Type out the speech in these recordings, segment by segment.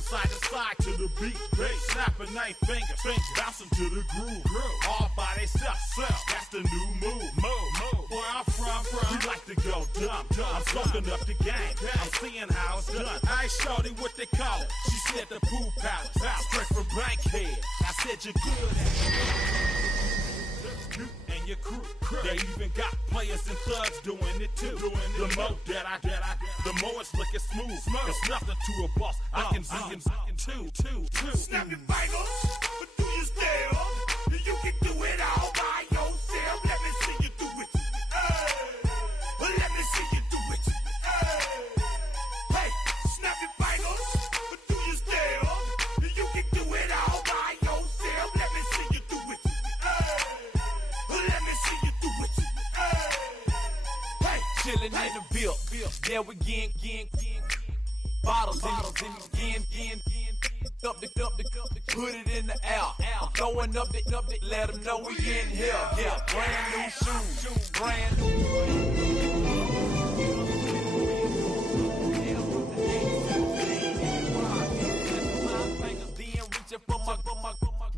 rocking side to side to the beat. Snapping night finger, bouncing to the groove. All by themselves, that's the new move. Where I'm from, we like to go dumb. I'm smoking up the game. I'm seeing how it's done. I ain't shorty what they call it. She said the pool palace, straight from Bankhead. I said you're good at it. And your crew. They even got players and thugs doing it too. The more that I, the more it's looking smooth. It's nothing to a boss. I can two. Snap your fingers, but do you still? You can do it all by yourself. Let me see you do it. Let me see you do it. Hey, snap your fingers, but do you still? You can do it all by yourself. Let me see you do it. Let me see you do it. Hey, chillin' in the bill. There we again. Bottles in up the put it in the air. I'm throwing up the, let them know we in here. Yeah, brand new shoes, brand new.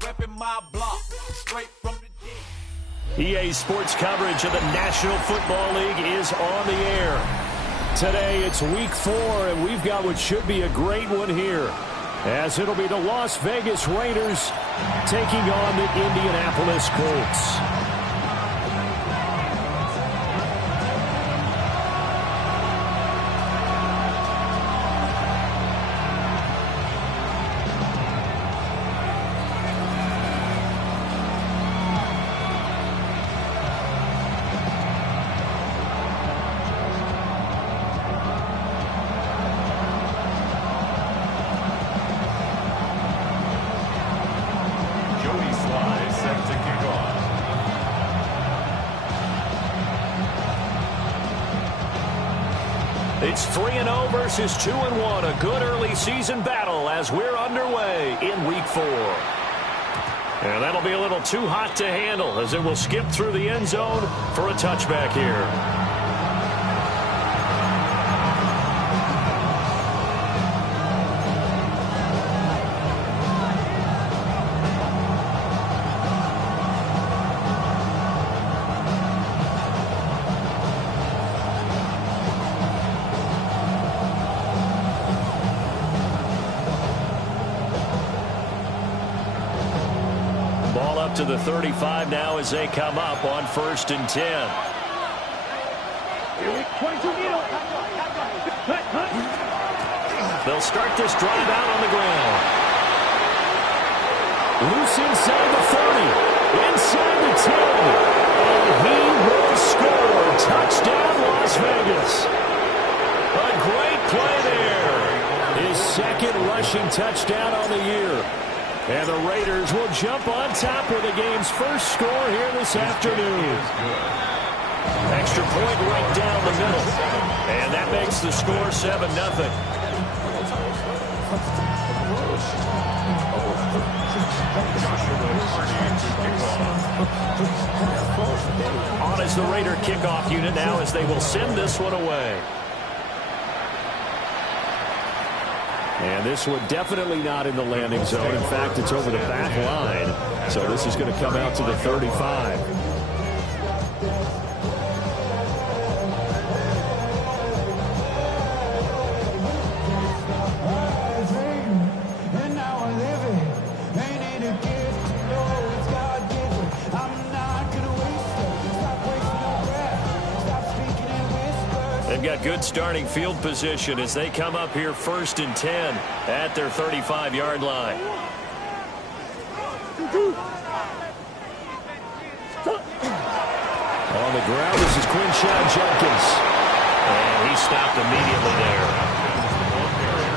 Reppin' my block, straight from the EA Sports coverage of the National Football League is on the air. Today it's week 4, and we've got what should be a great one here, as it'll be the Las Vegas Raiders taking on the Indianapolis Colts. It's 3-0 versus 2-1, a good early season battle as we're underway in week 4. And that'll be a little too hot to handle as it will skip through the end zone for a touchback here. To the 35 now as they come up on 1st and 10. They'll start this drive out on the ground. Loose inside the 30, inside the 10, and he will score. Touchdown, Las Vegas. A great play there. His second rushing touchdown on the year. And the Raiders will jump on top with the game's first score here this afternoon. Extra point right down the middle. And that makes the score 7-0. On is the Raider kickoff unit now as they will send this one away. And this one definitely not in the landing zone. In fact, it's over the back line. So this is going to come out to the 35. They've got good starting field position as they come up here 1st and 10 at their 35-yard line. On the ground, this is Quinshon Judkins. And he stopped immediately there.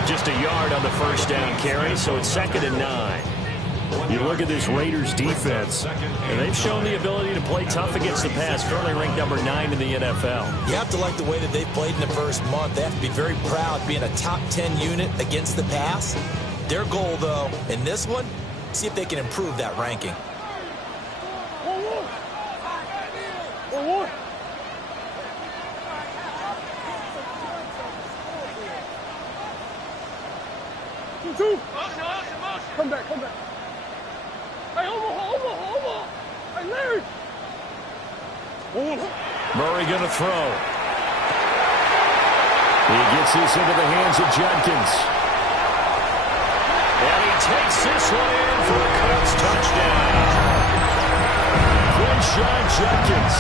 Just a yard on the first down carry, so it's 2nd and 9. You look at this Raiders defense, and they've shown the ability to play tough against the pass, currently ranked number 9 in the NFL. You have to like the way that they've played in the first month. They have to be very proud being a top 10 unit against the pass. Their goal, though, in this one, see if they can improve that ranking. 2. Come back. Hey, over. Hey, Larry. Murray going to throw. He gets this into the hands of Jenkins. And he takes this one in for a Colts touchdown. Quinshon Jenkins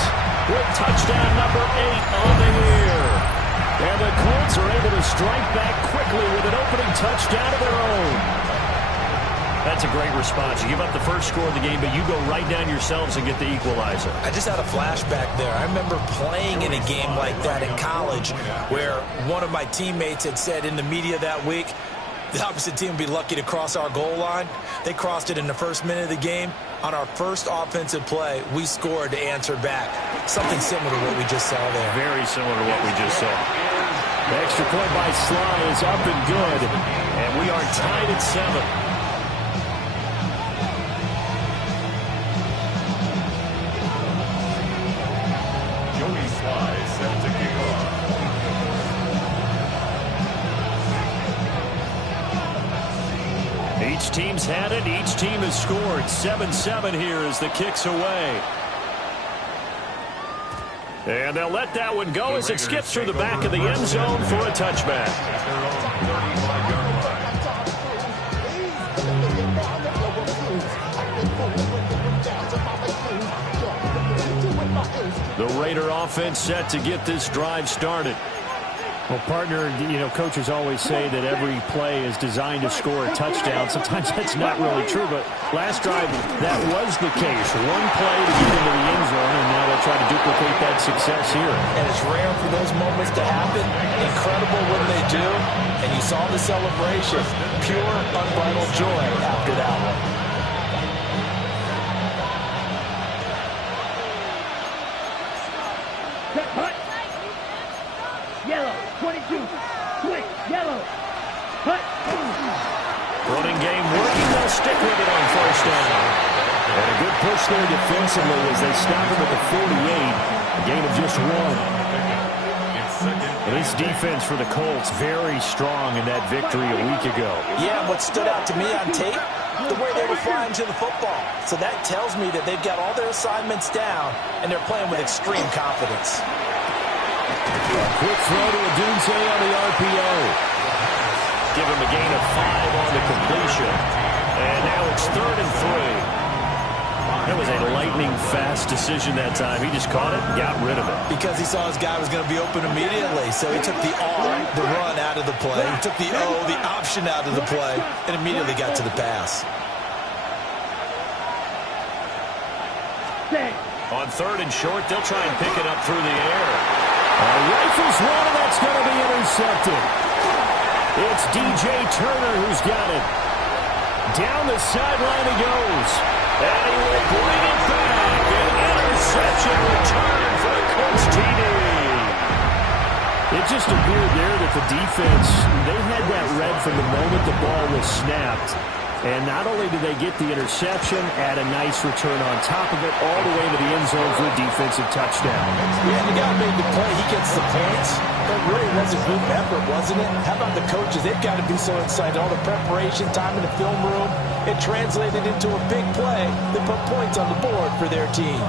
with touchdown number 8 on the year. And the Colts are able to strike back quickly with an opening touchdown of their own. That's a great response. You give up the first score of the game, but you go right down yourselves and get the equalizer. I just had a flashback there. I remember playing in a game like that in college where one of my teammates had said in the media that week, the opposite team would be lucky to cross our goal line. They crossed it in the first minute of the game. On our first offensive play, we scored to answer back. Something similar to what we just saw there. Very similar to what we just saw. The extra point by Sly is up and good, and we are tied at 7. Each team's had it. Each team has scored. 7-7 here as the kick's away. And they'll let that one go as it skips through the back of the end zone for a touchback. The Raider offense set to get this drive started. Well, partner, coaches always say that every play is designed to score a touchdown. Sometimes that's not really true, but last drive, that was the case. One play to get into the end zone, and now they'll try to duplicate that success here. And it's rare for those moments to happen. Incredible when they do. And you saw the celebration. Pure, unbridled joy after that one. Yellow, 22, switch, yellow, hut. Running game working, they'll stick with it on first down. And a good push there defensively as they stop him at the 48. A gain of just 1. And this defense for the Colts, very strong in that victory a week ago. Yeah, what stood out to me on tape, the way they were flying to the football. So that tells me that they've got all their assignments down, and they're playing with extreme confidence. Quick throw to Odunze on the RPO. Give him a gain of 5 on the completion. And now it's 3rd and 3. That was a lightning-fast decision that time. He just caught it and got rid of it. Because he saw his guy was going to be open immediately. So he took the R, the run, out of the play. He took the O, the option, out of the play, and immediately got to the pass. On 3rd and short, they'll try and pick it up through the air. Rifles one, and that's going to be intercepted. It's DJ Turner who's got it. Down the sideline he goes. And he will bring it back. An interception return for the Colts TD. It just appeared there that the defense, they had that read from the moment the ball was snapped. And not only did they get the interception, add a nice return on top of it, all the way into the end zone for a defensive touchdown. Yeah, the guy made the play. He gets the points. But really was a group effort, wasn't it? How about the coaches? They've got to be so excited. All the preparation time in the film room, it translated into a big play that put points on the board for their team.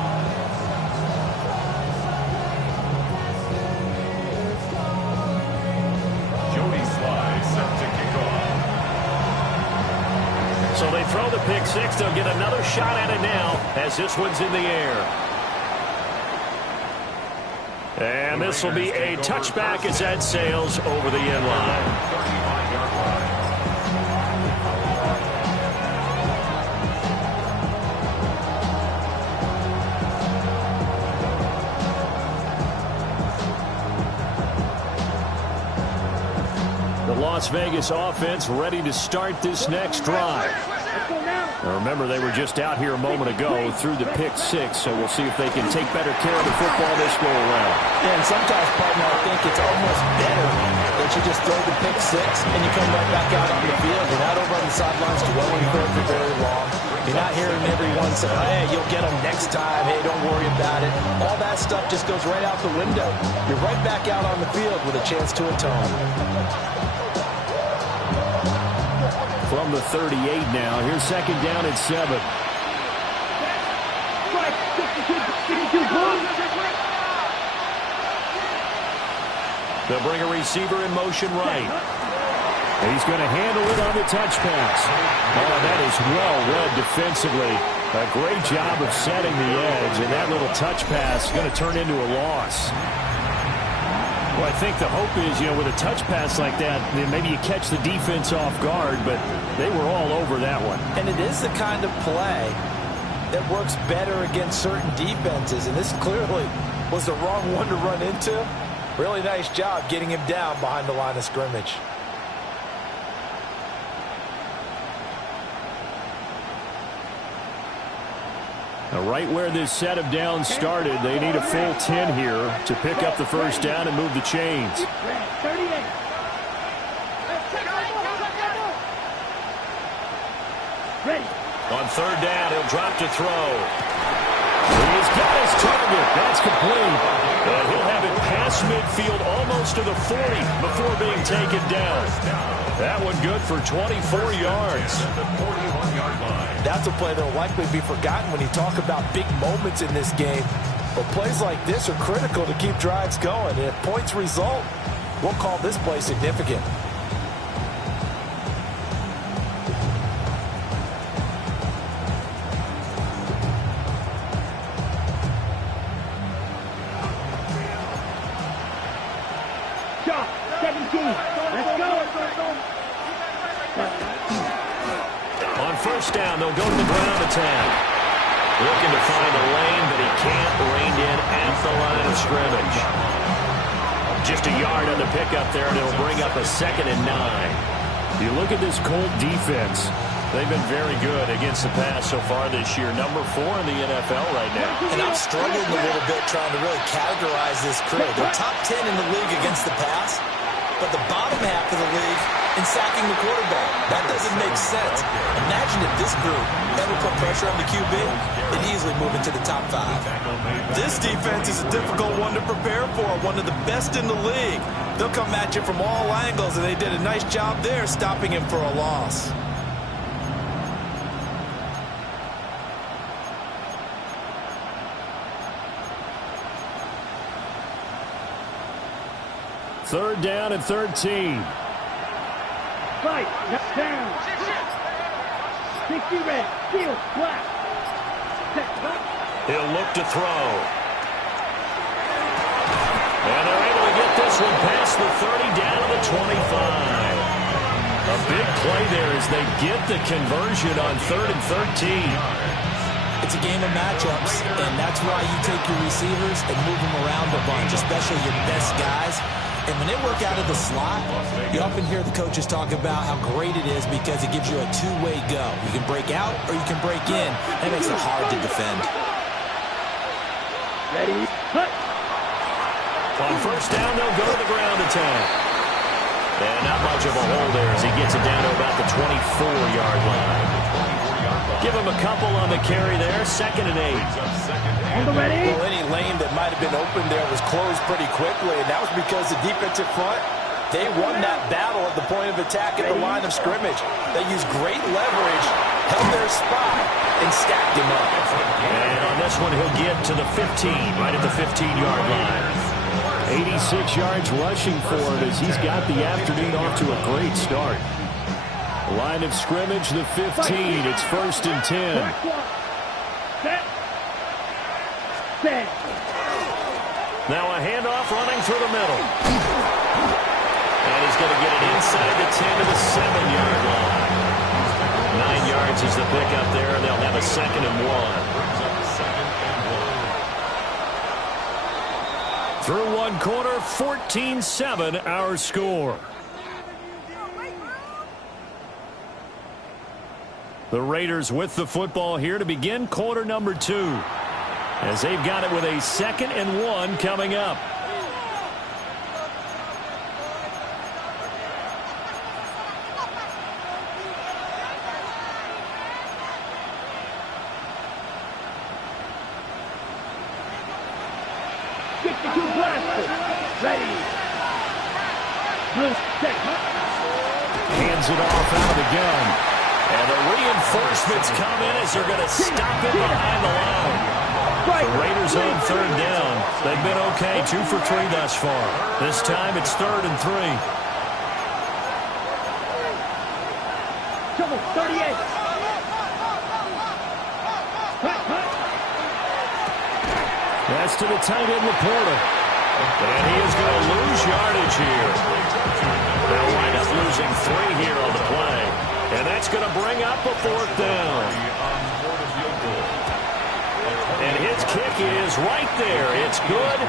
So they throw the pick six. They'll get another shot at it now as this one's in the air. And this will be a touchback as that sails over the end line. Las Vegas offense ready to start this next drive. Now remember, they were just out here a moment ago through the pick six, so we'll see if they can take better care of the football this go around. Yeah, and sometimes, partner, I think it's almost better that you just throw the pick six and you come right back out on the field. You're not over on the sidelines dwelling for very long. You're not hearing everyone say, hey, you'll get them next time. Hey, don't worry about it. All that stuff just goes right out the window. You're right back out on the field with a chance to atone. from the 38 now. Here's second down and 7. They'll bring a receiver in motion right. He's going to handle it on the touch pass. Oh, that is well read defensively. A great job of setting the edge, and that little touch pass is going to turn into a loss. Well, I think the hope is, with a touch pass like that, then maybe you catch the defense off guard, but they were all over that one. And it is the kind of play that works better against certain defenses, and this clearly was the wrong one to run into. Really nice job getting him down behind the line of scrimmage. Now, right where this set of downs started, they need a full 10 here to pick up the first down and move the chains. 38. Ready. On third down, he'll drop to throw. He's got his target. That's complete. He'll have it past midfield almost to the 40 before being taken down. That one good for 24 yards. That's a play that will likely be forgotten when you talk about big moments in this game. But plays like this are critical to keep drives going. And if points result, we'll call this play significant. Shot. 17. Let's go. On first down, they'll go to the ground attack. Looking to find a lane, but he can't. Reined in at the line of scrimmage. Just a yard on the pickup there, and it'll bring up a 2nd and 9. You look at this Colt defense. They've been very good against the pass so far this year. Number 4 in the NFL right now. And I'm struggling a little bit trying to really categorize this crew. They're top 10 in the league against the pass, but the bottom half of the league in sacking the quarterback. That doesn't make sense. Imagine if this group ever put pressure on the QB, they'd easily move into the top 5. This defense is a difficult one to prepare for, one of the best in the league. They'll come at you from all angles, and they did a nice job there stopping him for a loss. Third down and 13. Fight. Down. 60 red. Field. Black. He'll look to throw. And they're able to get this one past the 30 down to the 25. A big play there as they get the conversion on 3rd and 13. It's a game of matchups, and that's why you take your receivers and move them around a bunch, especially your best guys. And when they work out of the slot, you often hear the coaches talk about how great it is because it gives you a two-way go. You can break out or you can break in. That makes it hard to defend. Ready. Hut. On first down, they'll go to the ground attack. And not much of a hole there as he gets it down to about the 24-yard line. Give him a couple on the carry there. 2nd and 8. On the ready. Well, any lane that might have been open there was closed pretty quickly, and that was because the defensive front, they won that battle at the point of attack at the line of scrimmage. They used great leverage, held their spot, and stacked him up. And on this one, he'll get to the 15, right at the 15-yard line. 86 yards rushing for him as he's got the afternoon off to a great start. Line of scrimmage, the 15. It's 1st and 10. Set. Set. Now a handoff running through the middle. And he's going to get it inside the 10 to the 7-yard line. 9 yards is the pickup there, and they'll have a 2nd and 1. Through one quarter, 14-7 our score. The Raiders with the football here to begin quarter number 2. As they've got it with a 2nd and 1 coming up. Hands hands it off out of the gun. And the reinforcements come in as they're going to stop it behind the line. The Raiders on third down. They've been okay, 2 for 3 thus far. This time it's 3rd and 3. Trouble, 38. That's to the tight end, Laporta. And he is going to lose yardage here. They'll wind up losing 3 here on the play. And that's going to bring up a 4th down. And his kick is right there. It's good.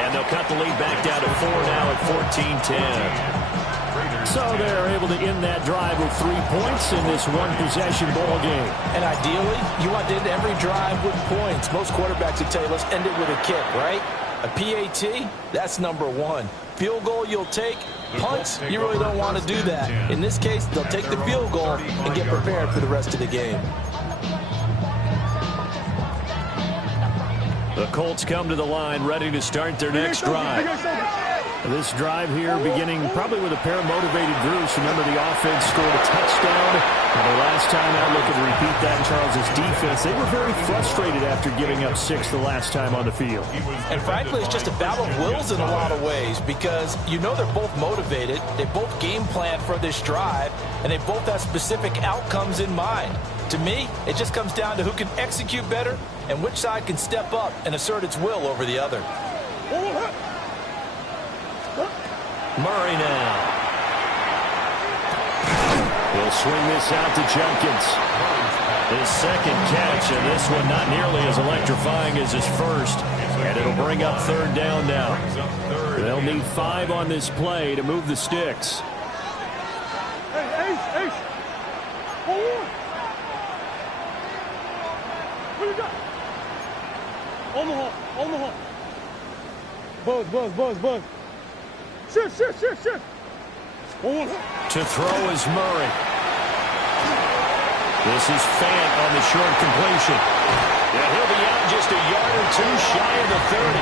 And they'll cut the lead back down to 4 now at 14-10. So they're able to end that drive with 3 points in this one-possession ball game. And ideally, you want to end every drive with points. Most quarterbacks would tell you, let's end it with a kick, right? A PAT, that's number 1. Field goal you'll take. Punts, you really don't want to do that. In this case, they'll take the field goal and get prepared for the rest of the game. The Colts come to the line, ready to start their next drive. This drive here beginning probably with a pair of motivated groups. Remember, the offense scored a touchdown. And the last time out, looking to repeat that in Charles' defense, they were very frustrated after giving up 6 the last time on the field. And frankly, it's just a battle of wills in a lot of ways because you know they're both motivated. They both game plan for this drive, and they both have specific outcomes in mind. To me, it just comes down to who can execute better and which side can step up and assert its will over the other. Murray now. He'll swing this out to Jenkins. His second catch, and this one not nearly as electrifying as his first. And it'll bring up 3rd down now. They'll need 5 on this play to move the sticks. Ace. What you got? Omaha. Buzz. Shift. To throw is Murray. This is Fant on the short completion. Yeah, he'll be out just a yard or 2 shy of the 30.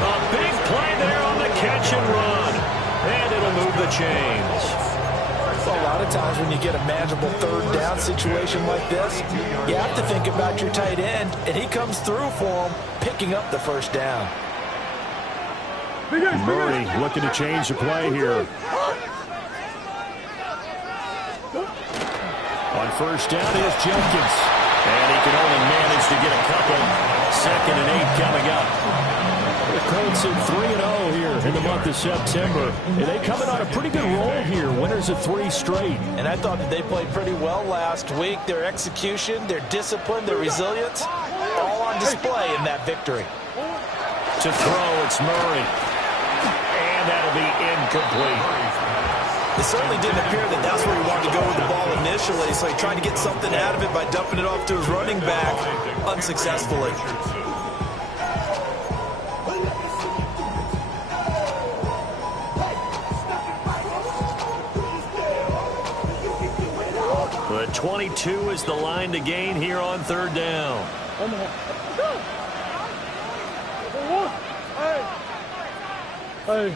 A big play there on the catch and run. And it'll move the chains. So a lot of times when you get a manageable 3rd down situation like this, you have to think about your tight end, and he comes through for him, picking up the 1st down. Murray looking to change the play here. On 1st down is Jenkins. And he can only manage to get a couple. 2nd and 8 coming up. The Colts at 3-0 here in the month of September. And they coming on a pretty good roll here. Winners of 3 straight. And I thought that they played pretty well last week. Their execution, their discipline, their resilience, all on display in that victory. To throw, it's Murray. And that'll be incomplete. It certainly didn't appear that that's where he wanted to go with the ball initially, so he tried to get something out of it by dumping it off to his running back unsuccessfully. But 22 is the line to gain here on 3rd down. Hey.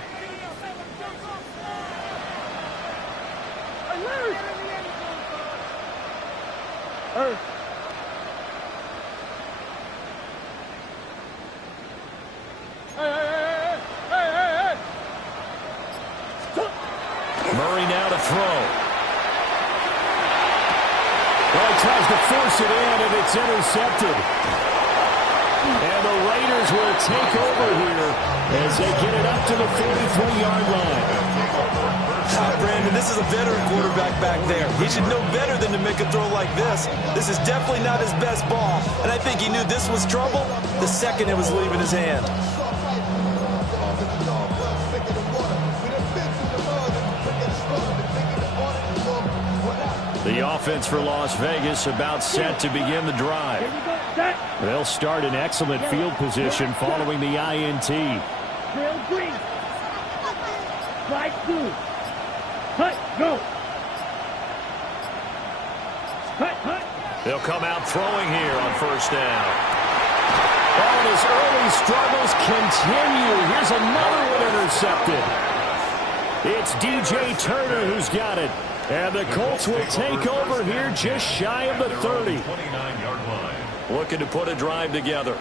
Murray now to throw. Well, he tries to force it in, and it's intercepted. And the Raiders will take over here as they get it up to the 43-yard line. Brandon, this is a veteran quarterback back there. He should know better than to make a throw like this. This is definitely not his best ball, and I think he knew this was trouble the second it was leaving his hand. The offense for Las Vegas about set to begin the drive. They'll start in excellent field position following the INT. Trail green. Slide 2. Cut, go. Cut. They'll come out throwing here on 1st down. Oh, and his early struggles continue. Here's another one intercepted. It's DJ Turner who's got it. And the Colts will take over here just shy of the 30. Looking to put a drive together.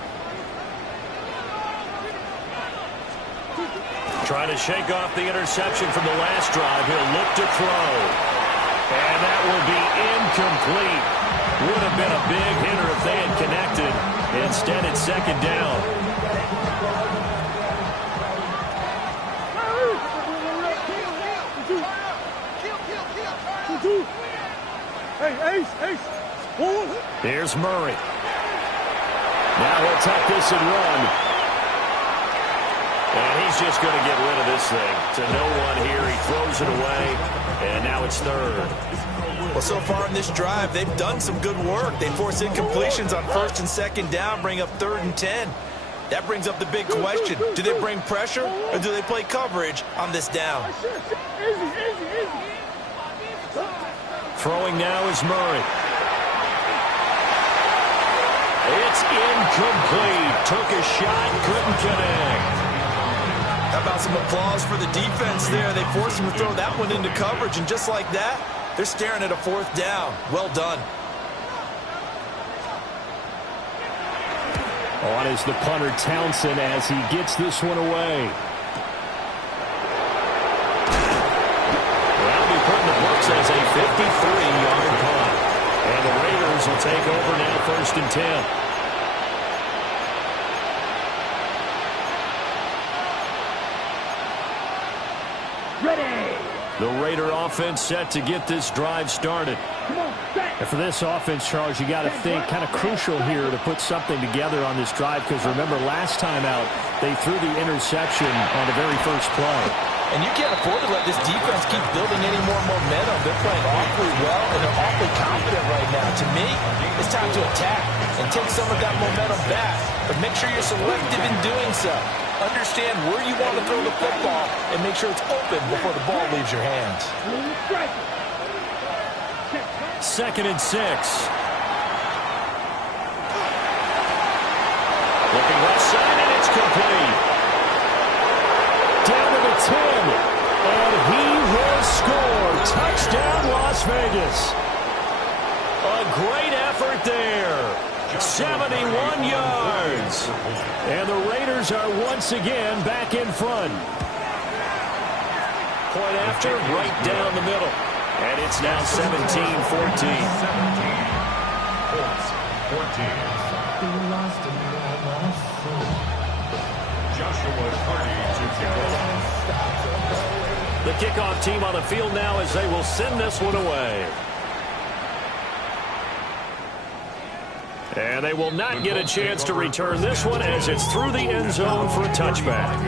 Trying to shake off the interception from the last drive. He'll look to throw. And that will be incomplete. Would have been a big hitter if they had connected. Instead, it's second down. Here's Murray. Now he'll tuck this and run. And he's just going to get rid of this thing. To no one here. He throws it away. And now it's third. Well, so far in this drive, they've done some good work. They force incompletions on first and second down, bring up 3rd and 10. That brings up the big question. Do they bring pressure or do they play coverage on this down? Throwing now is Murray. It's incomplete. Took a shot, couldn't connect. How about some applause for the defense there? They forced him to throw that one into coverage, and just like that, they're staring at a 4th down. Well done. On is the punter Townsend as he gets this one away. That'll be put in the books as a 53-yard punt. And the Raiders will take over now 1st and 10. The Raider offense set to get this drive started. And for this offense, Charles, you got to think kind of crucial here to put something together on this drive, because remember last time out they threw the interception on the very first play. And you can't afford to let this defense keep building any more momentum. They're playing awfully well, and they're awfully confident right now. To me, it's time to attack and take some of that momentum back. But make sure you're selective in doing so. Understand where you want to throw the football and make sure it's open before the ball leaves your hands. 2nd and 6. Looking left side, and it's complete. Down to the 10, and he will score. Touchdown, Las Vegas. A great effort there. 71 yards. And the Raiders are once again back in front. Point after, right down the middle. And it's now 17-14. 14. The kickoff team on the field now as they will send this one away. And they will not get a chance to return this one as it's through the end zone for a touchback.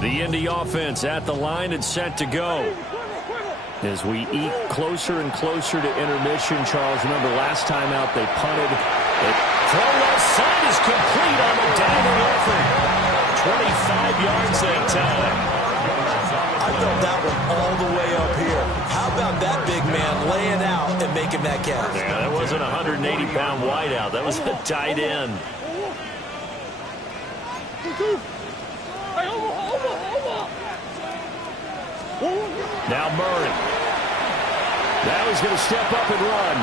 The Indy offense at the line and set to go. As we eke closer and closer to intermission, Charles, remember last time out they punted. Throw left side is complete on the dagger effort. 25 yards that time. I felt that one all the way up here. How about that big man laying out and making that catch? Yeah, that wasn't a 180-pound wideout. That was a tight end. Now Murray. Now he's going to step up and run.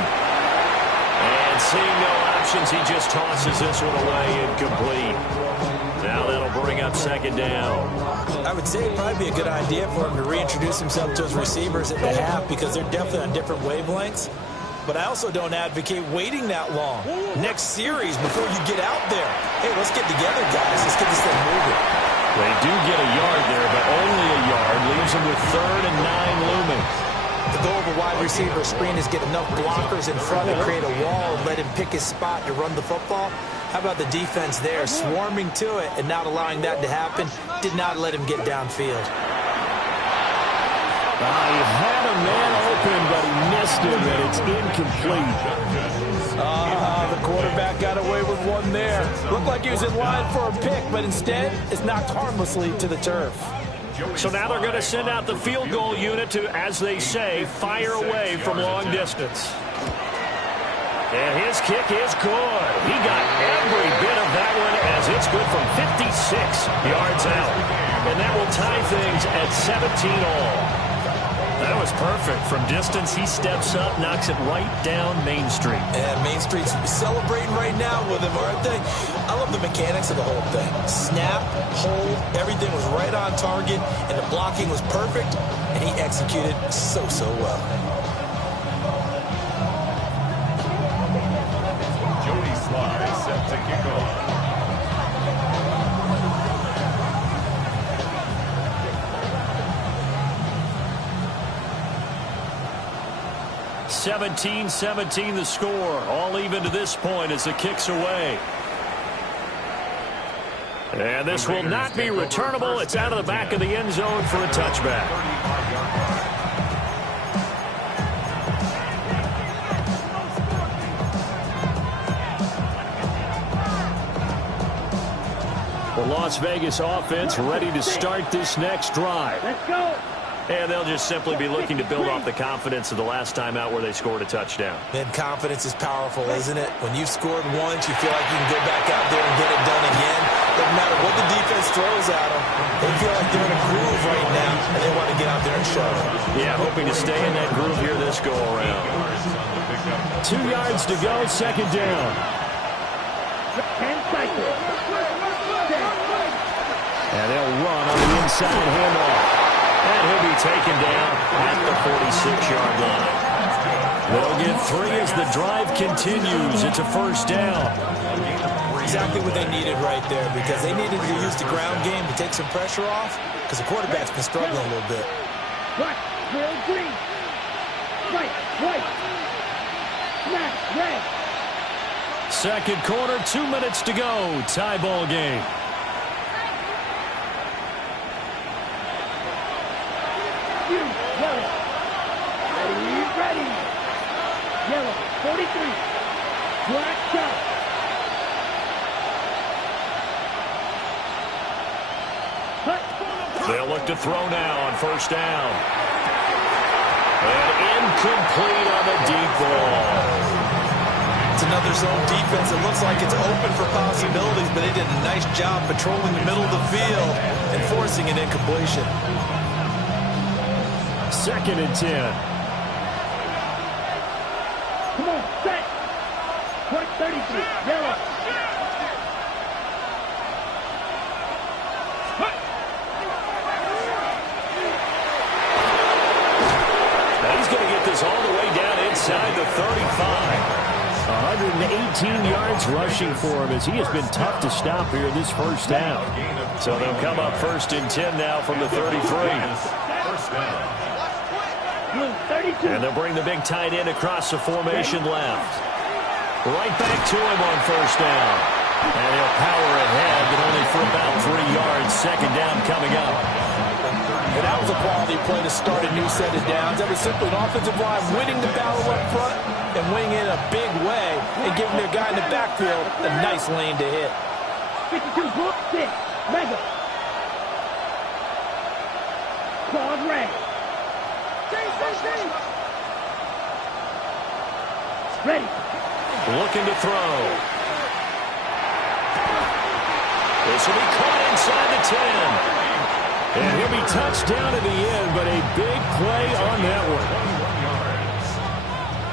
And seeing no options, he just tosses this one away incomplete. Now that'll bring up 2nd down. I would say it'd probably be a good idea for him to reintroduce himself to his receivers at the half, because they're definitely on different wavelengths. But I also don't advocate waiting that long. Next series before you get out there. Hey, let's get together, guys. Let's get this thing moving. They do get a yard there, but only a yard. Leaves them with 3rd and 9 looming. The goal of a wide receiver screen is get enough blockers in front to create a wall and let him pick his spot to run the football. How about the defense there, swarming to it and not allowing that to happen? Did not let him get downfield. He had a man open, but he missed him, and it's incomplete. The quarterback got away with one there. Looked like he was in line for a pick, but instead it's knocked harmlessly to the turf. So now they're going to send out the field goal unit to, as they say, fire away from long distance. And his kick is good. He got every bit of that one as it's good from 56 yards out. And that will tie things at 17 all. That was perfect. From distance, he steps up, knocks it right down Main Street. And Main Street's celebrating right now with him, aren't they? I love the mechanics of the whole thing. Snap, hold, everything was right on target, and the blocking was perfect, and he executed so well. Jody Sly set to kick off. 17-17 the score. All even to this point as the kick's away. And this will not be returnable. It's out of the back of the end zone for a touchback. The Las Vegas offense ready to start this next drive. Let's go. And they'll just simply be looking to build off the confidence of the last time out where they scored a touchdown. And confidence is powerful, isn't it? When you've scored once, you feel like you can go back out there and get it done again. Doesn't matter what the defense throws at them. They feel like they're in a groove right now, and they want to get out there and show it. Yeah, hoping to stay in that groove here this go-around. 2 yards to go, second down. 10 cycles. And they'll run on the inside handoff. And he'll be taken down at the 46-yard line. They'll get 3 as the drive continues. It's a first down. Exactly what they needed right there, because they needed to use the ground game to take some pressure off, because the quarterback's been struggling a little bit. Black, red, green. White, white. Black, red. Second quarter, 2 minutes to go. Tie ball game. Yellow. Ready. Yellow, 43. Black shot. They'll look to throw now on first down. And incomplete on the deep ball. It's another zone defense. It looks like it's open for possibilities, but they did a nice job patrolling the middle of the field and forcing an incompletion. Second and 10. Come on, set. Point 33. Yellow. Now he's going to get this all the way down inside the 35. 118 yards rushing for him as he has been tough to stop here this first half. So they'll come up first and 10 now from the 33. First down. Blue, 32. And they'll bring the big tight end across the formation left. Right back to him on first down. And he'll power ahead, but only for about 3 yards. Second down coming up. And that was a quality play to start a new set of downs. That was simply an offensive line winning the battle up front and winning it in a big way and giving their guy in the backfield a nice lane to hit. 52, book, 6. Mega. Quad red. Ready. Looking to throw. This will be caught inside the 10. And he'll be touched down at the end, but a big play on that one.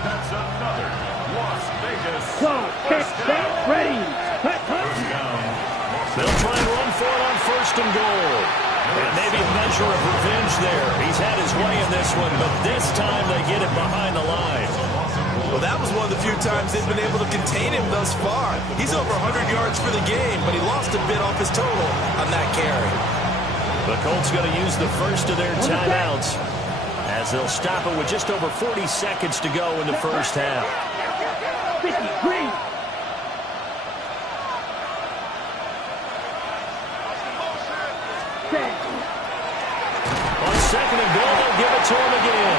That's another Las Vegas. Quad, kick, set, ready. Hut, hut. They'll try and run for it on first and goal. And maybe a measure of revenge there. He's had his way in this one, but this time they get it behind the line. Well, that was one of the few times they've been able to contain him thus far. He's over 100 yards for the game, but he lost a bit off his total on that carry. The Colts going to use the first of their timeouts as they'll stop it with just over 40 seconds to go in the first half. 50, green. On second and goal, they'll give it to him again.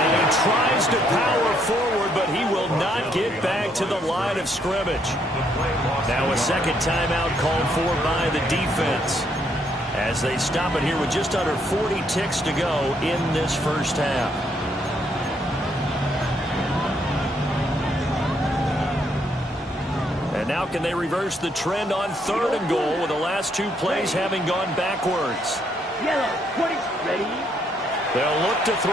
And he tries to power forward, but he will not get back to the line of scrimmage. Now a second timeout called for by the defense as they stop it here with just under 40 ticks to go in this first half. Now can they reverse the trend on 3rd and goal with the last 2 plays having gone backwards? Yellow, 20, ready? They'll look to throw.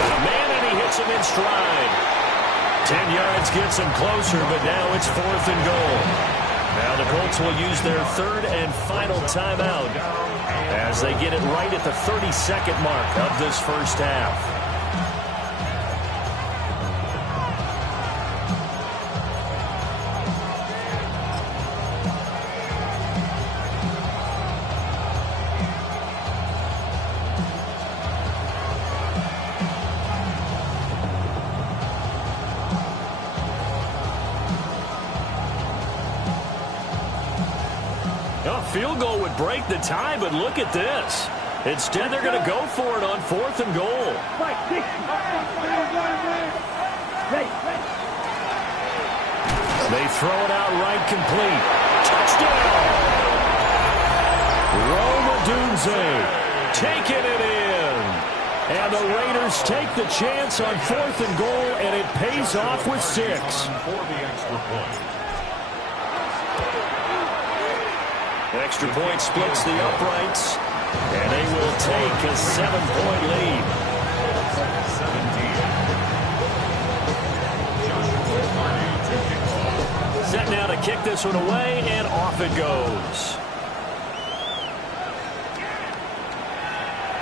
And a man, and he hits him in stride. 10 yards gets him closer, but now it's 4th and goal. Now the Colts will use their 3rd and final timeout as they get it right at the 32nd mark of this first half. Field goal would break the tie, but look at this. Instead, they're going to go for it on 4th and goal. They throw it out right, complete. Touchdown! Rome Odunze taking it in. And the Raiders take the chance on 4th and goal, and it pays off with 6. For the extra point. Extra point splits the uprights, and they will take a 7-point lead. 17. Set now to kick this one away, and off it goes.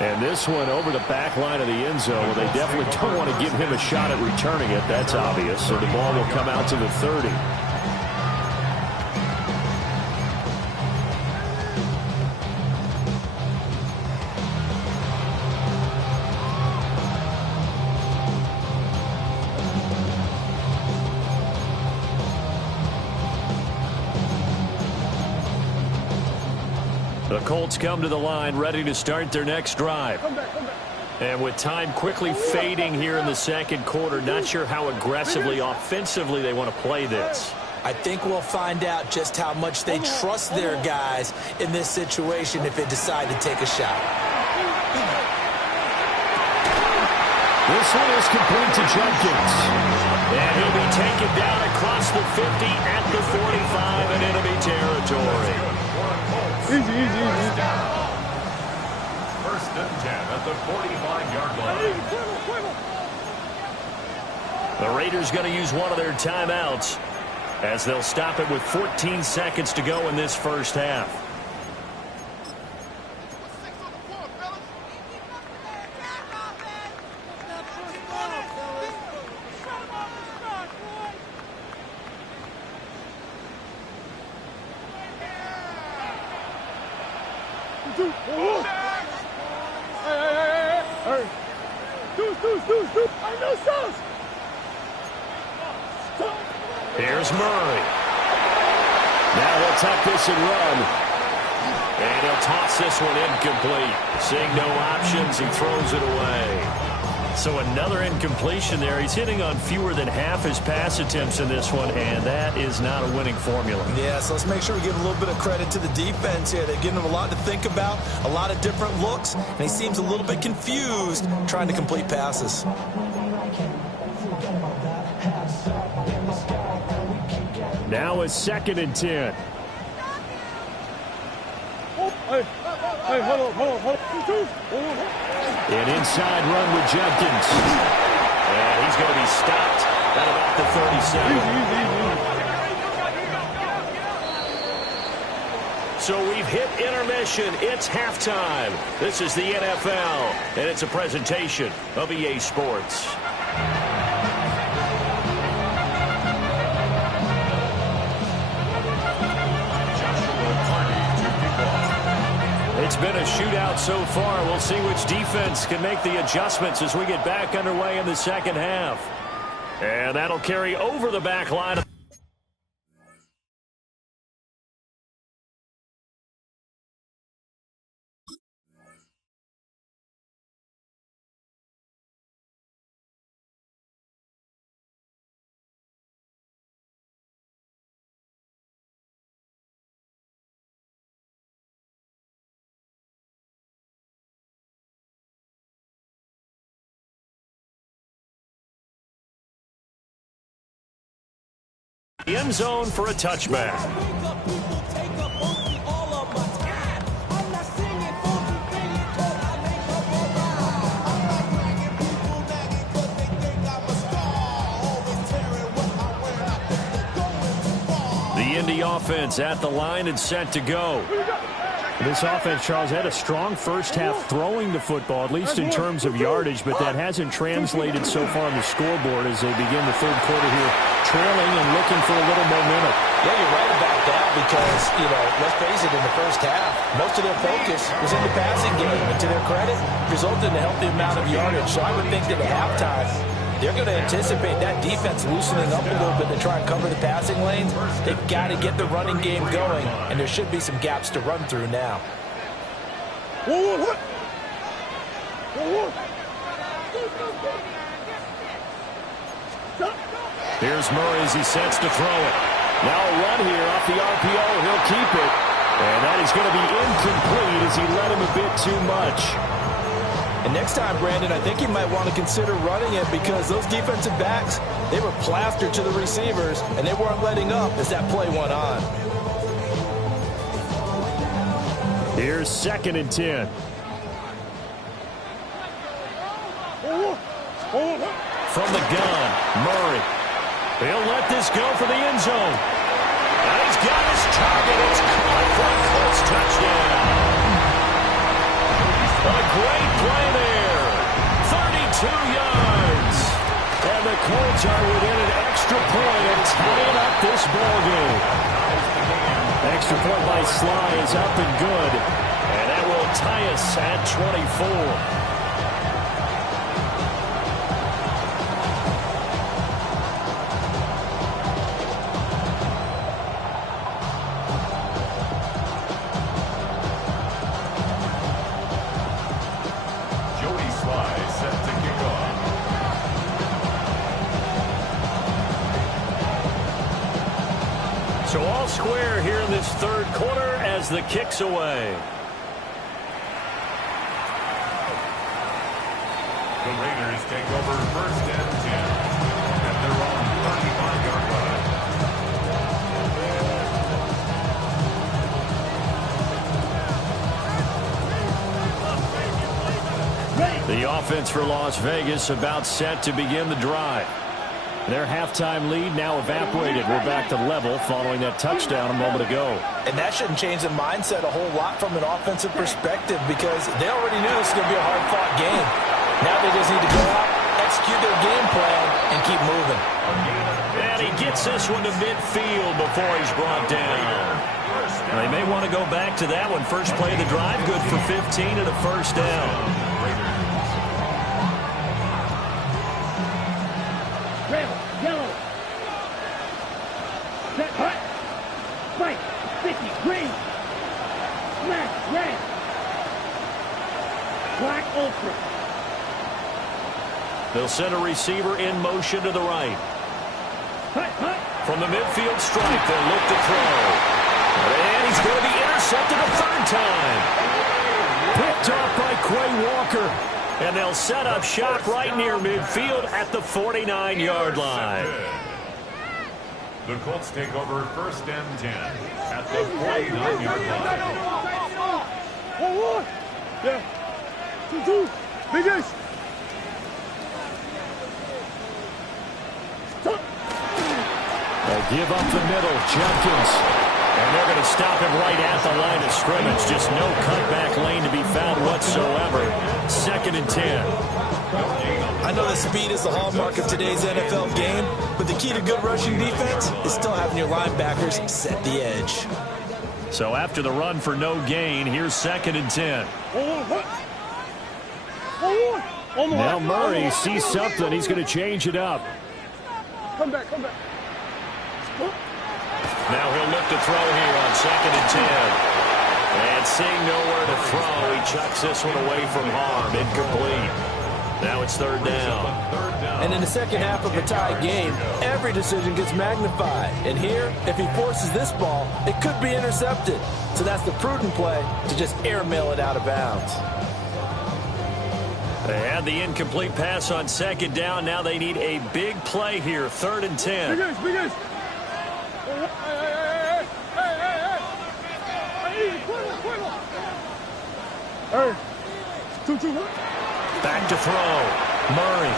And this one over the back line of the end zone, where they definitely don't want to give him a shot at returning it. That's obvious. So the ball will come out to the 30. The Colts come to the line ready to start their next drive. And with time quickly fading here in the second quarter, not sure how aggressively, offensively they want to play this. I think we'll find out just how much they trust their guys in this situation if they decide to take a shot. This one is complete to Jenkins. And he'll be taken down across the 50 at the 45 in enemy territory. Easy. First and 10 at the 45-yard line. The Raiders going to use one of their timeouts as they'll stop it with 14 seconds to go in this first half. Here's Murray. Now he'll tuck this and run. And he'll toss this one incomplete. Seeing no options, he throws it away. So another incompletion there. He's hitting on fewer than half his pass attempts in this one, and that is not a winning formula. Yeah, so let's make sure we give a little bit of credit to the defense here. They're giving him a lot to think about, a lot of different looks, and he seems a little bit confused trying to complete passes. Now a 2nd and 10. Hey, hold on. An inside run with Jenkins. And he's going to be stopped at about the 37. So we've hit intermission. It's halftime. This is the NFL, and it's a presentation of EA Sports. It's been a shootout so far. We'll see which defense can make the adjustments as we get back underway in the second half. And that'll carry over the back line. the end zone for a touchback. The Indy offense at the line and set to go. This offense, Charles, had a strong first half throwing the football, at least in terms of yardage, but that hasn't translated so far on the scoreboard as they begin the third quarter here, trailing and looking for a little momentum. Yeah, you're right about that because, let's face it, in the first half, most of their focus was in the passing game, and to their credit, resulted in a healthy amount of yardage. So I would think that at halftime, they're going to anticipate that defense loosening up a little bit to try and cover the passing lanes. They've got to get the running game going, and there should be some gaps to run through now. Here's Murray as he sets to throw it. Now a run here off the RPO. He'll keep it. And that is going to be incomplete as he led him a bit too much. And next time, Brandon, I think you might want to consider running it because those defensive backs, they were plastered to the receivers, and they weren't letting up as that play went on. Here's 2nd and 10. From the gun, Murray. He'll let this go for the end zone. And he's got his target. It's caught for a Colts touchdown. A great play there. 32 yards. And the Colts are within an extra point of tying up this ballgame. Extra point by Sly is up and good. And that will tie us at 24. So all square here in this third quarter as the kick's away. The Raiders take over 1st and 10 at their own 35-yard line. The offense for Las Vegas about set to begin the drive. Their halftime lead now evaporated. We're back to level following that touchdown a moment ago. And that shouldn't change the mindset a whole lot from an offensive perspective because they already knew this was going to be a hard-fought game. Now they just need to go out, execute their game plan, and keep moving. And he gets this one to midfield before he's brought down. They may want to go back to that one. First play of the drive, good for 15 and a first down. Yellow. Set. Hut. White. Sticky. Green. Black. Red. Black ultra. They'll send a receiver in motion to the right. Hut. Hut. From the midfield stripe, they'll look to throw. And he's going to be intercepted a third time. Picked off by Quay Walker. And they'll set up shop right near midfield at the 49-yard line. The Colts take over 1st and 10 at the 49-yard line. Yeah. 2-2. Biggest. They give up the middle. Jenkins. And they're going to stop him right at the line of scrimmage. Just no cutback lane to be found whatsoever. 2nd and 10. I know that speed is the hallmark of today's NFL game, but the key to good rushing defense is still having your linebackers set the edge. So after the run for no gain, here's 2nd and 10. Now Murray sees something. He's going to change it up. Come back. Now he'll look to throw here on 2nd and 10. And seeing nowhere to throw, he chucks this one away from harm. Incomplete. Now it's 3rd down. And in the second half of a tie game, every decision gets magnified. And here, if he forces this ball, it could be intercepted. So that's the prudent play to just airmail it out of bounds. They had the incomplete pass on 2nd down. Now they need a big play here. 3rd and 10. Biggest. Back to throw. Murray.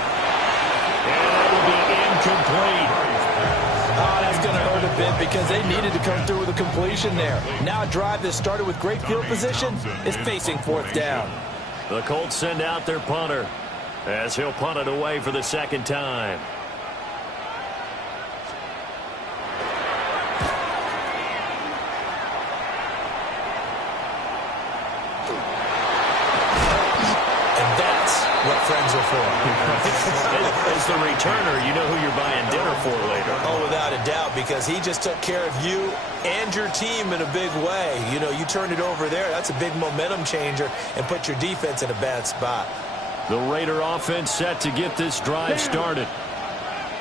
And that'll be incomplete. Oh, that's going to hurt a bit because they needed to come through with a completion there. Now a drive that started with great field position is facing fourth down. The Colts send out their punter as he'll punt it away for the second time. What friends are for. As the returner, you know who you're buying dinner for later. Oh, without a doubt, because he just took care of you and your team in a big way. You know, you turned it over there. That's a big momentum changer and put your defense in a bad spot. The Raider offense set to get this drive started.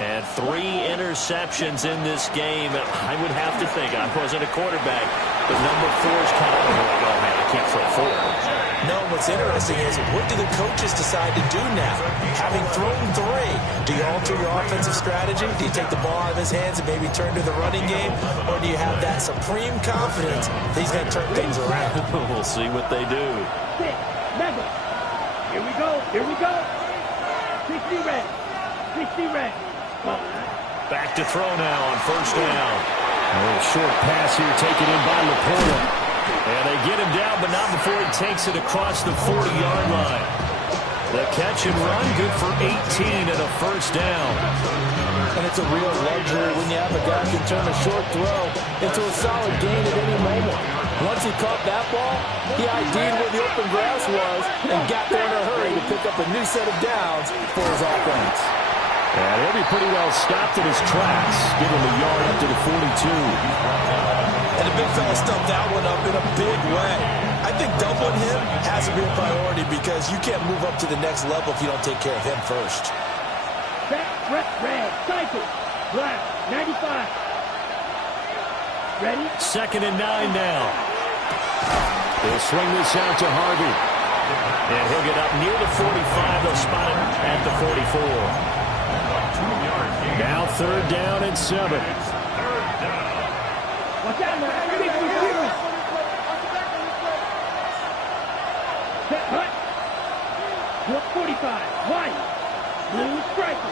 And 3 interceptions in this game. I would have to think, I wasn't a quarterback, but number 4 is kind of like, oh man, I can't throw 4. No, what's interesting is, what do the coaches decide to do now? Having thrown 3, do you alter your offensive strategy? Do you take the ball out of his hands and maybe turn to the running game? Or do you have that supreme confidence that he's going to turn things around? We'll see what they do. Here we go. Here we go. 60 ready. 60 ready. Back to throw now on first down. A little short pass here taken in by Laporta. And they get him down, but not before he takes it across the 40-yard line. The catch and run, good for 18 and a first down. And it's a real luxury when you have a guy who can turn a short throw into a solid gain at any moment. Once he caught that ball, he ID'd where the open grass was and got there in a hurry to pick up a new set of downs for his offense. And he'll be pretty well stopped in his tracks. Give him a yard up to the 42. And the big fella stuffed that one up in a big way. I think doubling him has to be a priority because you can't move up to the next level if you don't take care of him first. Red, cycle, black, 95. Ready? 2nd and 9 now. They'll swing this out to Harvey. And he'll get up near the 45. They'll spot him at the 44. Now 3rd down and 7. Watch out, man. Set, hut. 45. White. Blue striker.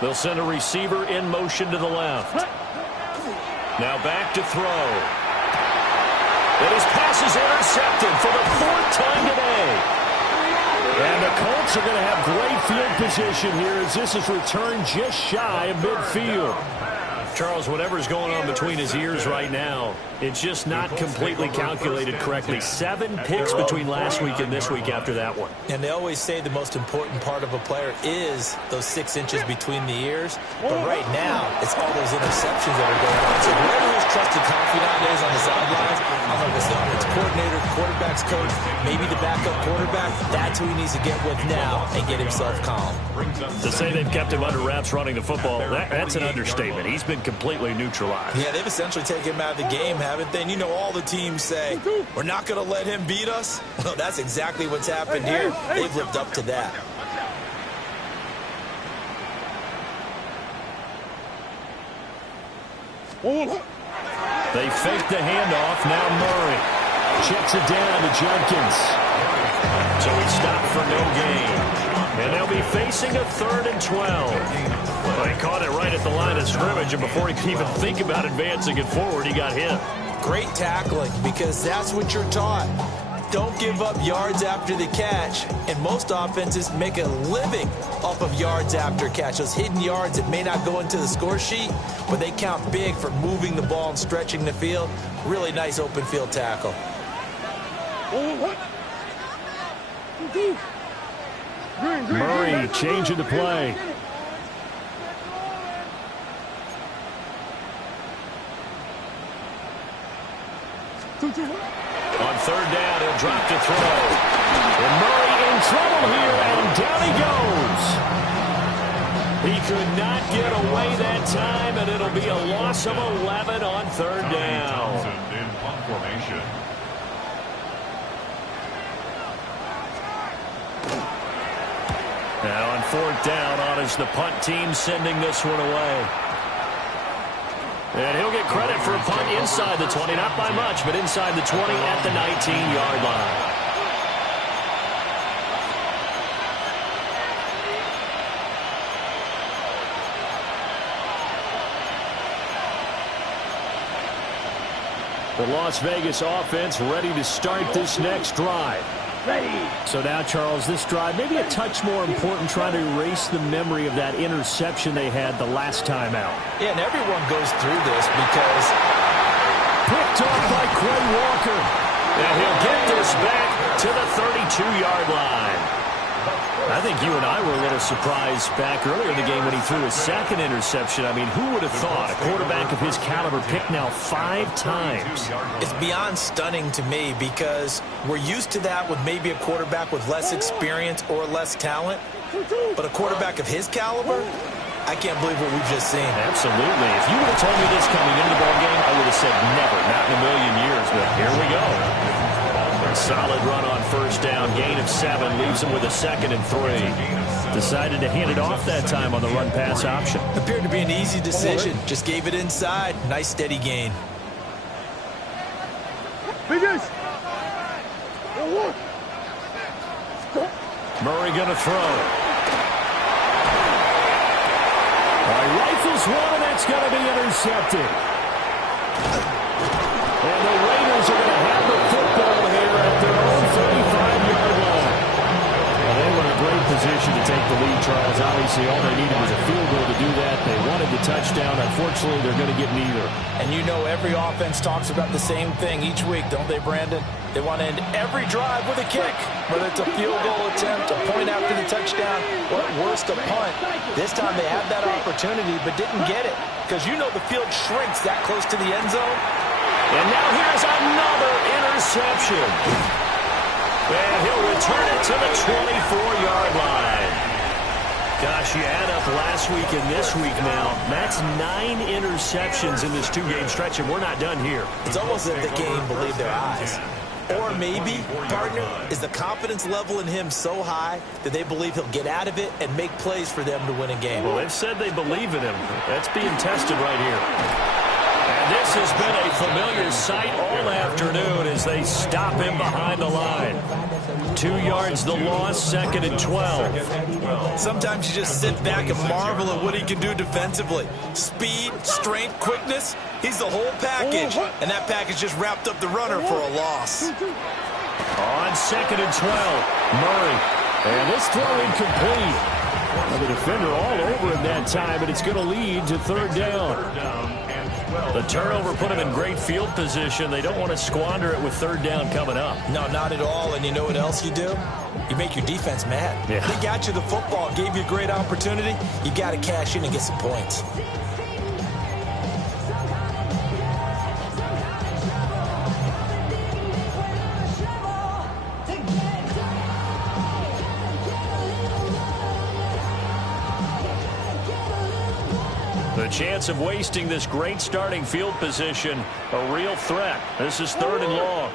They'll send a receiver in motion to the left. Now back to throw. And his pass is intercepted for the 4th time today. And the Colts are going to have great field position here as this is returned just shy of midfield. Charles, whatever's going on between his ears right now, it's just not completely calculated correctly. 7 picks between last week and this week after that one. And they always say the most important part of a player is those 6 inches between the ears. But right now, it's all those interceptions that are going on. So whoever his trusted confidant is on the sidelines, I don't know if it's the offense coordinator, quarterback's coach, maybe the backup quarterback, that's who he needs to get with now and get himself calm. To say they've kept him under wraps running the football, that's an understatement. He's been completely neutralized. Yeah, they've essentially taken him out of the game, haven't they? And you know all the teams say, we're not going to let him beat us. Well, that's exactly what's happened here. They've lived up to that. They fake the handoff. Now Murray checks it down to Jenkins. So he stopped for no gain. And they'll be facing a 3rd and 12. Well, he caught it right at the line of scrimmage, and before he could even think about advancing it forward, he got hit. Great tackling, because that's what you're taught. Don't give up yards after the catch. And most offenses make a living off of yards after catch. Those hidden yards that may not go into the score sheet, but they count big for moving the ball and stretching the field. Really nice open field tackle. Murray changing the play. On 3rd down, he'll drop to throw. And Murray in trouble here, and down he goes. He could not get away that time, and it'll be a loss of 11 on 3rd down. In punt formation. Now on 4th down, on is the punt team sending this one away. And he'll get credit for a punt inside the 20, not by much, but inside the 20 at the 19-yard line. The Las Vegas offense ready to start this next drive. Ready. So now, Charles, this drive maybe a touch more important, trying to erase the memory of that interception they had the last time out. Yeah, and everyone goes through this because picked off by Quay Walker. And he'll get this back to the 32-yard line. I think you and I were a little surprised back earlier in the game when he threw his second interception. I mean, who would have thought a quarterback of his caliber picked now 5 times? it's beyond stunning to me because we're used to that with maybe a quarterback with less experience or less talent. But a quarterback of his caliber, I can't believe what we've just seen. Absolutely. If you would have told me this coming into the ballgame, I would have said never, not in a million years. But here we go. A solid run on first down. Gain of 7 leaves him with a 2nd and 3. Decided to hand it off that time on the run-pass option. Appeared to be an easy decision. Just gave it inside. Nice steady gain. Murray going to throw. Rifles one, and that's going to be intercepted. And the Raiders are going to have the football here at their own 35-yard line. Well, they were in a great position to take the lead, Charles. Obviously, all they needed was a field goal to do that. They wanted the touchdown. Unfortunately, they're going to get neither. And you know every offense talks about the same thing each week, don't they, Brandon? They want to end every drive with a kick, whether it's a field goal attempt, a point after the touchdown, or at worst a punt. This time they had that opportunity but didn't get it because you know the field shrinks that close to the end zone. And now here's another interception. And he'll return it to the 24-yard line. Gosh, you add up last week and this week now. That's 9 interceptions in this 2-game stretch, and we're not done here. It's almost as if the game believed their eyes. Or maybe, partner, is the confidence level in him so high that they believe he'll get out of it and make plays for them to win a game. Well, they've said they believe in him. That's being tested right here. And this has been a familiar sight all afternoon as they stop him behind the line. 2 yards the loss, 2nd and 12. Sometimes you just sit back and marvel at what he can do defensively. Speed, strength, quickness, he's the whole package. And that package just wrapped up the runner for a loss. On 2nd and 12, Murray. And this throw incomplete. Well, the defender all over him that time, and it's going to lead to 3rd down. The turnover put him in great field position. They don't want to squander it with 3rd down coming up. No, not at all. And you know what else you do? You make your defense mad. Yeah. They got you the football, gave you a great opportunity. You got to cash in and get some points. The chance of wasting this great starting field position, a real threat. This is 3rd and long.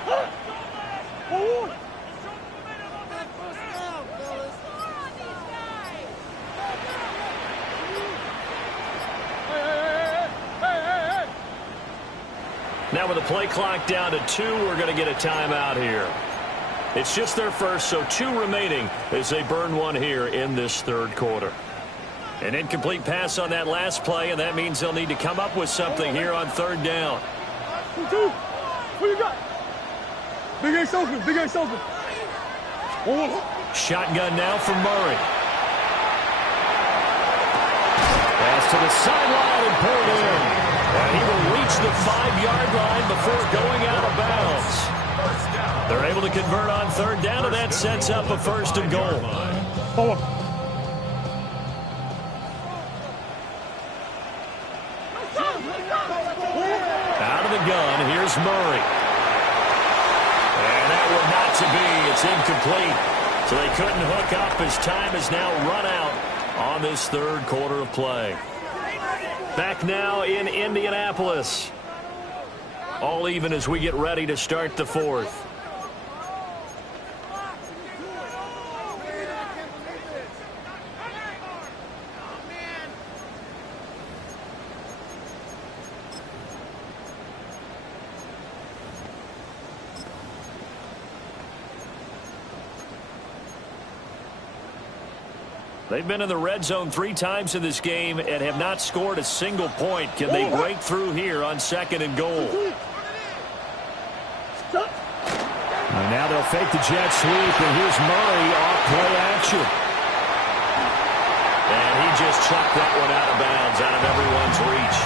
Now with the play clock down to 2, we're going to get a timeout here. It's just their first, so 2 remaining as they burn one here in this 3rd quarter. An incomplete pass on that last play, and that means they'll need to come up with something here on 3rd down. What you got? Big ace open, big ace open. Shotgun now for Murray. Pass to the sideline and pulled in. And he will reach the 5-yard line before going out of bounds. They're able to convert on 3rd down, and that sets up a 1st and goal. Out of the gun, here's Murray. And that one not to be. It's incomplete. So they couldn't hook up as time is now run out on this 3rd quarter of play. Back now in Indianapolis. All even as we get ready to start the 4th. They've been in the red zone 3 times in this game and have not scored a single point. Can they break through here on 2nd and goal? And now they'll fake the jet sweep, and here's Murray off play action. And he just chucked that one out of bounds, out of everyone's reach.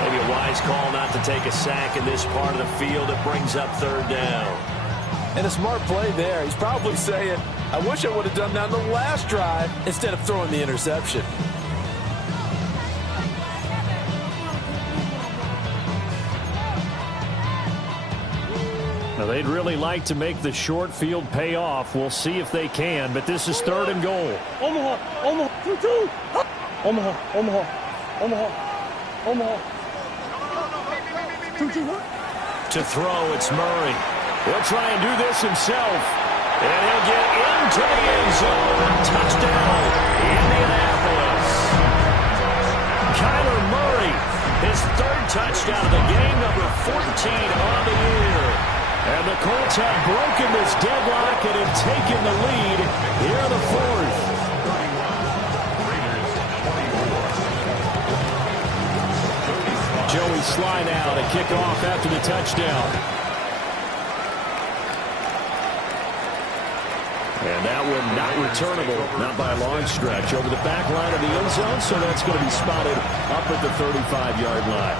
Maybe a wise call not to take a sack in this part of the field. It brings up 3rd down. And a smart play there. He's probably saying, I wish I would have done that on the last drive instead of throwing the interception. Now, they'd really like to make the short field pay off. We'll see if they can, but this is 3rd and goal. Omaha, Omaha, 2-2. Omaha, Omaha, Omaha, Omaha. 2-2. To throw, it's Murray. He'll try and do this himself. And he'll get into the end zone. Touchdown, Indianapolis. Kyler Murray, his 3rd touchdown of the game, number 14 on the year. And the Colts have broken this deadlock and have taken the lead here in the 4th. Joey Sly now to kick off after the touchdown. And that one not returnable, not by a long stretch, over the back line of the end zone, so that's going to be spotted up at the 35-yard line.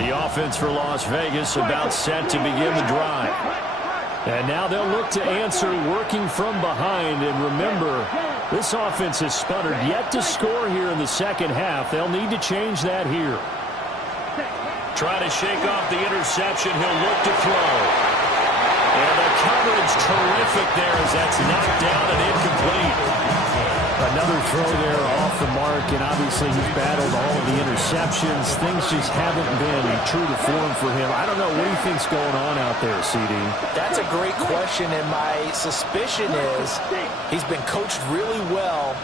The offense for Las Vegas about set to begin the drive. And now they'll look to answer working from behind. And remember, this offense has sputtered yet to score here in the 2nd half. They'll need to change that here. Try to shake off the interception. He'll look to throw. And the coverage terrific there as that's knocked down and incomplete. Another throw there off the mark, and obviously he's battled all of the interceptions. Things just haven't been true to form for him. I don't know. What do you think's going on out there, CD? That's a great question, and my suspicion is he's been coached really well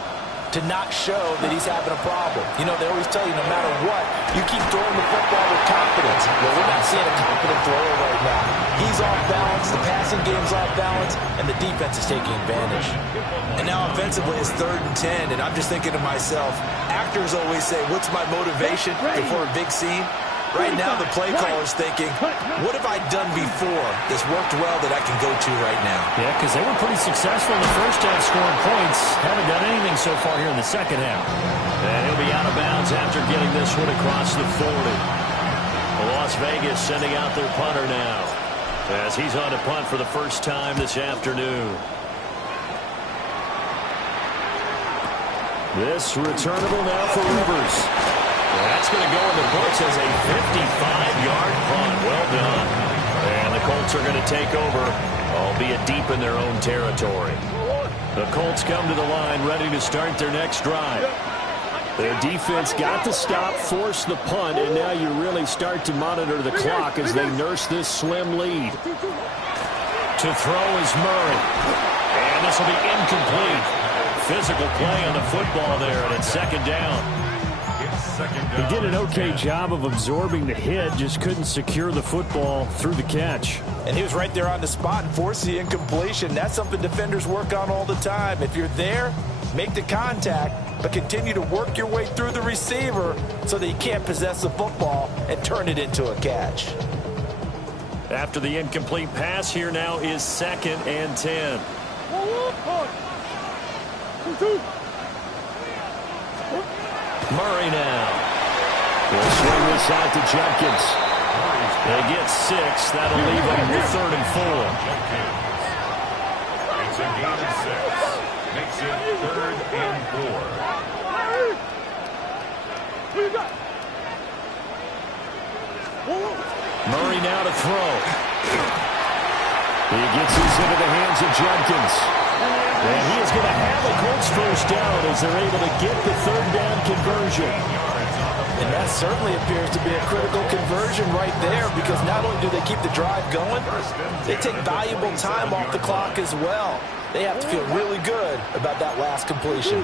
to not show that he's having a problem. You know, they always tell you no matter what, you keep throwing the football with confidence. Well, we're not seeing a confident thrower right now. He's off balance, the passing game's off balance, and the defense is taking advantage. And now offensively it's 3rd and 10, and I'm just thinking to myself, actors always say, what's my motivation before a big scene? Right now the play caller's thinking, what have I done before that's worked well that I can go to right now? Yeah, because they were pretty successful in the 1st half scoring points. Haven't done anything so far here in the 2nd half. And he'll be out of bounds after getting this one across the 40. Las Vegas sending out their punter now as he's on to punt for the first time this afternoon. This returnable now for Rivers. That's going to go in the books as a 55-yard punt. Well done. And the Colts are going to take over, albeit deep in their own territory. The Colts come to the line ready to start their next drive. Their defense got the stop, forced the punt, and now you really start to monitor the clock as they nurse this slim lead. To throw is Murray. And this will be incomplete. Physical play on the football there, and it's 2nd down. He did an okay job of absorbing the hit, just couldn't secure the football through the catch. And he was right there on the spot and forced the incompletion. That's something defenders work on all the time. If you're there, make the contact, but continue to work your way through the receiver so that you can't possess the football and turn it into a catch. After the incomplete pass, here now is 2nd and 10. Murray now. We'll swing this out to Jenkins. They get 6. That'll leave them with 3rd and 4. It's a gain of 6. Makes it 3rd and 4. Murray now to throw. He gets this into the hands of Jenkins. And he is going to have a Colts first down as they're able to get the 3rd down conversion. And that certainly appears to be a critical conversion right there, because not only do they keep the drive going, they take valuable time off the clock as well. They have to feel really good about that last completion.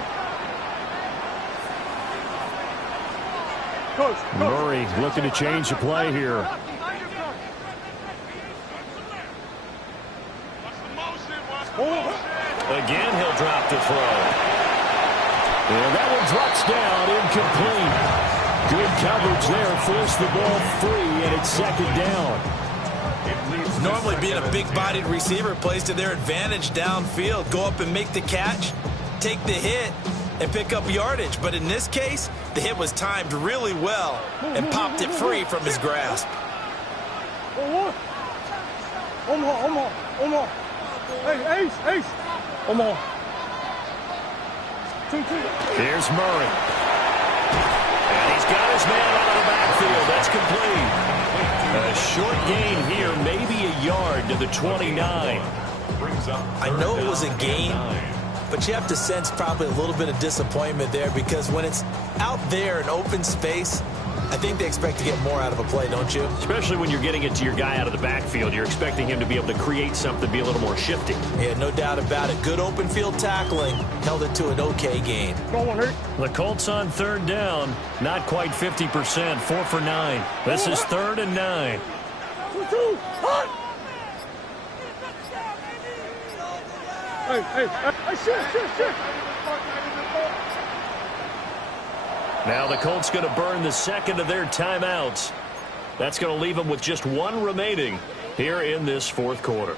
Murray looking to change the play here. Again, he'll drop the throw. And that one drops down, incomplete. Good coverage there, forced the ball free, and it's second down. Normally being a big-bodied receiver plays to their advantage downfield. Go up and make the catch, take the hit, and pick up yardage. But in this case, the hit was timed really well and popped it free from his grasp. There's Murray. And he's got his man out of the backfield. That's complete. A short gain here, maybe a yard to the 29. I know it was a gain, but you have to sense probably a little bit of disappointment there, because when it's out there in open space, I think they expect to get more out of a play, don't you? Especially when you're getting it to your guy out of the backfield. You're expecting him to be able to create something, be a little more shifty. Yeah, no doubt about it. Good open field tackling. Held it to an okay gain. The Colts on third down. Not quite 50%. 4 for 9. This is 3rd and 9. Now the Colts going to burn the second of their timeouts. That's going to leave them with just one remaining here in this fourth quarter.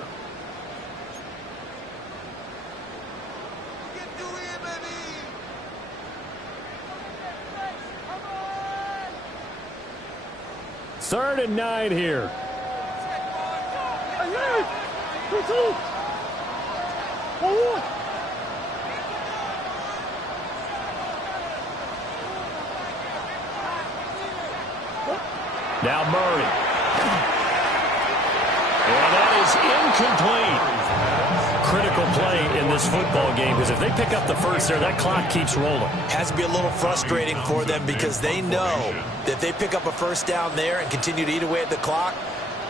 Third and 9 here. Now Murray. And that is incomplete. Critical play in this football game, because if they pick up the first there, that clock keeps rolling. Has to be a little frustrating for them, because they know that if they pick up a first down there and continue to eat away at the clock,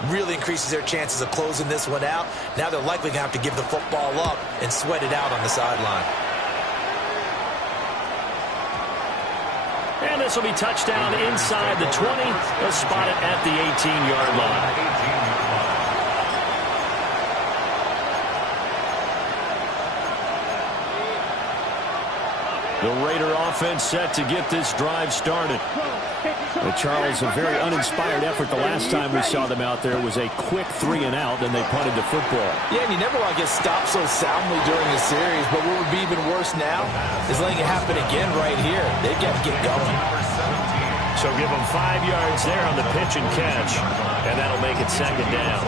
really increases their chances of closing this one out. Now they're likely going to have to give the football up and sweat it out on the sideline. And this will be touchdown inside the 20. They'll spot it at the 18-yard line. The Raider offense set to get this drive started. Charles, a very uninspired effort the last time we saw them out there. Was a quick 3-and-out, then they punted the football. Yeah, and you never want to get stopped so soundly during the series, but what would be even worse now is letting it happen again right here. They've got to get going. So give them 5 yards there on the pitch and catch, and that'll make it second down.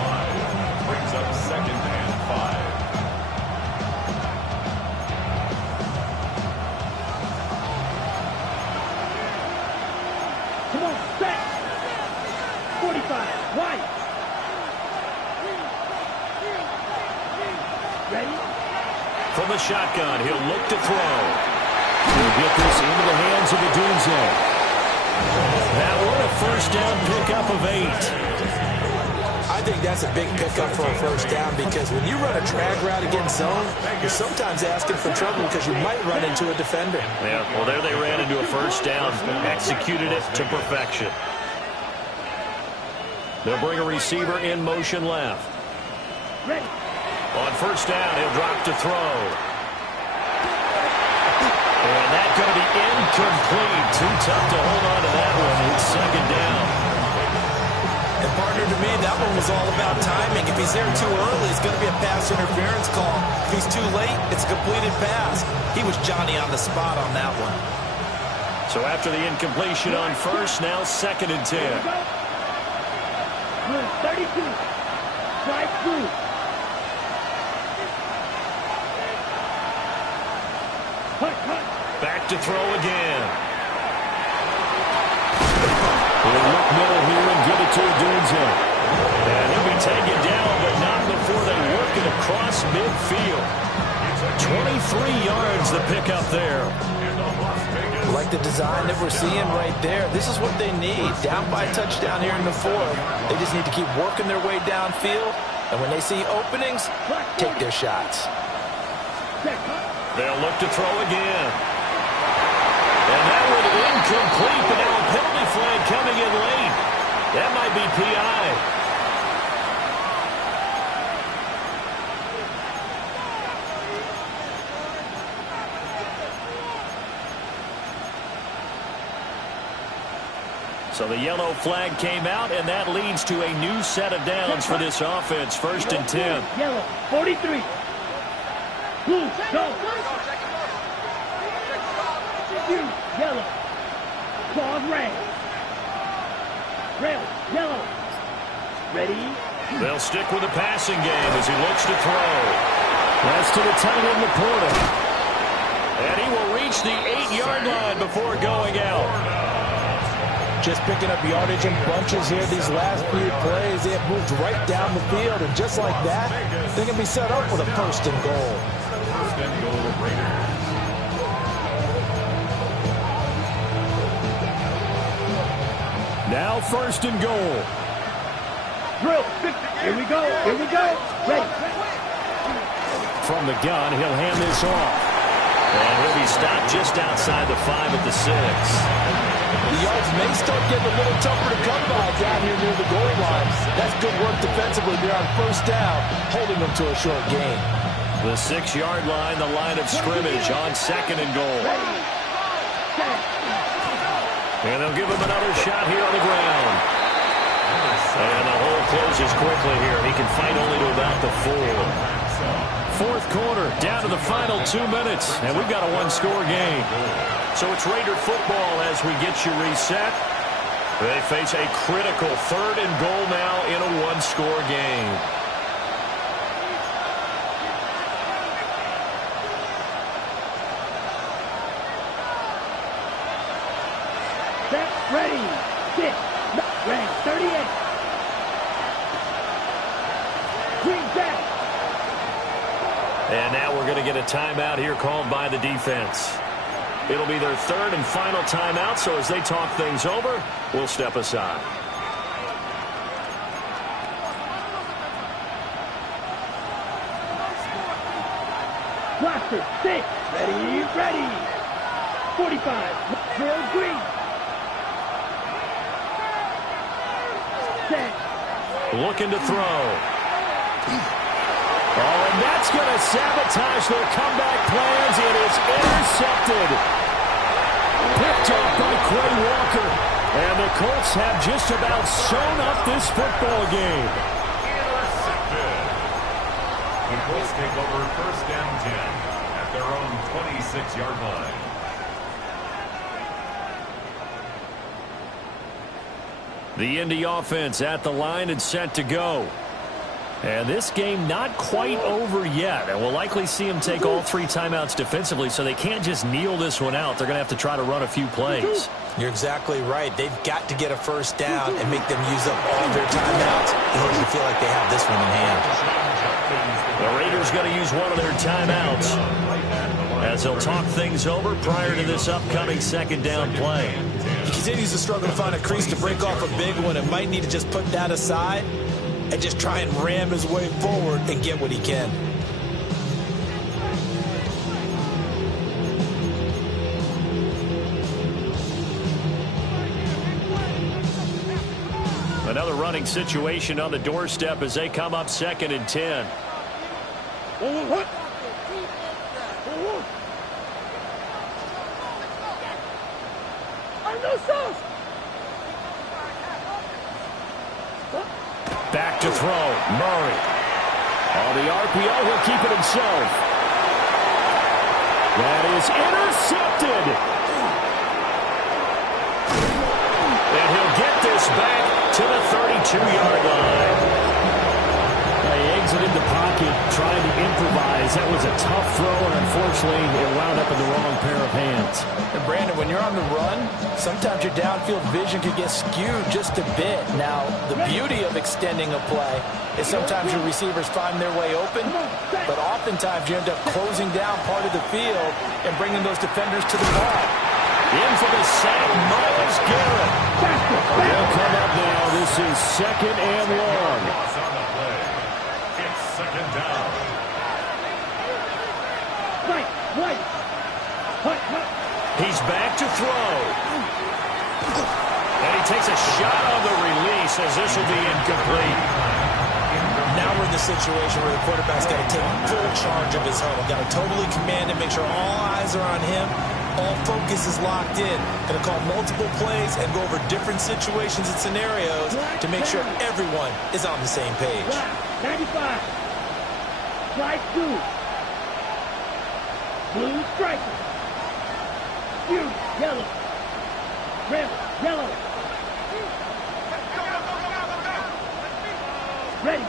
Brings up 2nd and 5. Come on, set. 45, right. Ready? From the shotgun, he'll look to throw. He'll get this into the hands of Adunze. That one a first down pickup of 8. I think that's a big pickup for a first down, because when you run a drag route against zone, you're sometimes asking for trouble because you might run into a defender. Yeah, well, there they ran into a first down, executed it to perfection. They'll bring a receiver in motion left. Ready. On first down, he'll drop to throw. And that's going to be incomplete. Too tough to hold on to that one. It's second down. And partner, to me, that one was all about timing. If he's there too early, it's going to be a pass interference call. If he's too late, it's a completed pass. He was Johnny on the spot on that one. So after the incompletion on first, now 2nd and 10. 32. Strike 2. Back to throw again. He'll look middle here and give it to Adunze. And he'll be taken down, but not before they work it across midfield. 23 yards the pickup there. Like the design that we're seeing right there, this is what they need. Down by a touchdown here in the 4th. They just need to keep working their way downfield. And when they see openings, take their shots. They'll look to throw again. And that one incomplete, but now a penalty flag coming in late. That might be PI. So the yellow flag came out, and that leads to a new set of downs for this offense. 1st and 10. Yellow, 43. Blue, go. You, yellow. Claws, red. Red, yellow. Ready? They'll stick with the passing game as he looks to throw. That's to the tight end, Laporta. And he will reach the 8-yard line before going out. Just picking up yardage in bunches here. These last few plays, they have moved right down the field. And just like that, they can be set up with a 1st and goal. 1st and goal, Raiders. Now 1st and goal. Drill. Here we go. Here we go. Ready. From the gun, he'll hand this off. And he'll be stopped just outside the 5 at the 6. The yards may start getting a little tougher to come by down here near the goal line. That's good work defensively there on 1st down, holding them to a short gain. The 6-yard line, the line of scrimmage on 2nd and goal. And they'll give him another shot here on the ground. And the hole closes quickly here. He can fight only to about the 4. 4th quarter, down to the final 2 minutes, and we've got a 1-score game. So it's Raider football as we get you reset. They face a critical 3rd and goal now in a 1-score game. Set, ready. Sit. Rank 38. Green back. And now we're going to get a timeout here called by the defense. It'll be their 3rd and final timeout, so as they talk things over, we'll step aside. Blaster, 6. Ready, ready. 45. Drill, green. Set. Looking to throw. Oh, and that's going to sabotage their comeback plans. It is intercepted. Picked up by Quay Walker. And the Colts have just about sewn up this football game. Intercepted. The Colts take over 1st and 10 at their own 26-yard line. The Indy offense at the line and set to go. And this game not quite over yet. And we'll likely see them take all 3 timeouts defensively, so they can't just kneel this one out. They're going to have to try to run a few plays. You're exactly right. They've got to get a 1st down and make them use up all their timeouts in order to feel like they have this one in hand. The Raiders going to use one of their timeouts as they'll talk things over prior to this upcoming 2nd down play. He continues to struggle to find a crease to break off a big one and might need to just put that aside and just try and ram his way forward and get what he can. Another running situation on the doorstep as they come up 2nd and 10. Back to throw. Murray. On the RPO, he'll keep it himself. That is intercepted. And he'll get this back to the 32-yard line. He exited the pocket, trying to improvise. That was a tough throw, and unfortunately, it wound up in the wrong pair of hands. And Brandon, when you're on the run, sometimes your downfield vision could get skewed just a bit. Now, the beauty of extending a play is sometimes your receivers find their way open, but oftentimes you end up closing down part of the field and bringing those defenders to the ball. In for the sack, Myles Garrett. They'll come up now. This is 2nd and long. On the play. It's 2nd down. Right, right. Hut, hut. He's back to throw. And he takes a shot on the release as this will be incomplete. Now we're in the situation where the quarterback's got to take full charge of his huddle. Got to totally command it, make sure all eyes are on him. All focus is locked in. Going to call multiple plays and go over different situations and scenarios to make sure everyone is on the same page. 95. Strike 2. Blue striker. Blue, yellow. Red, yellow. Ready.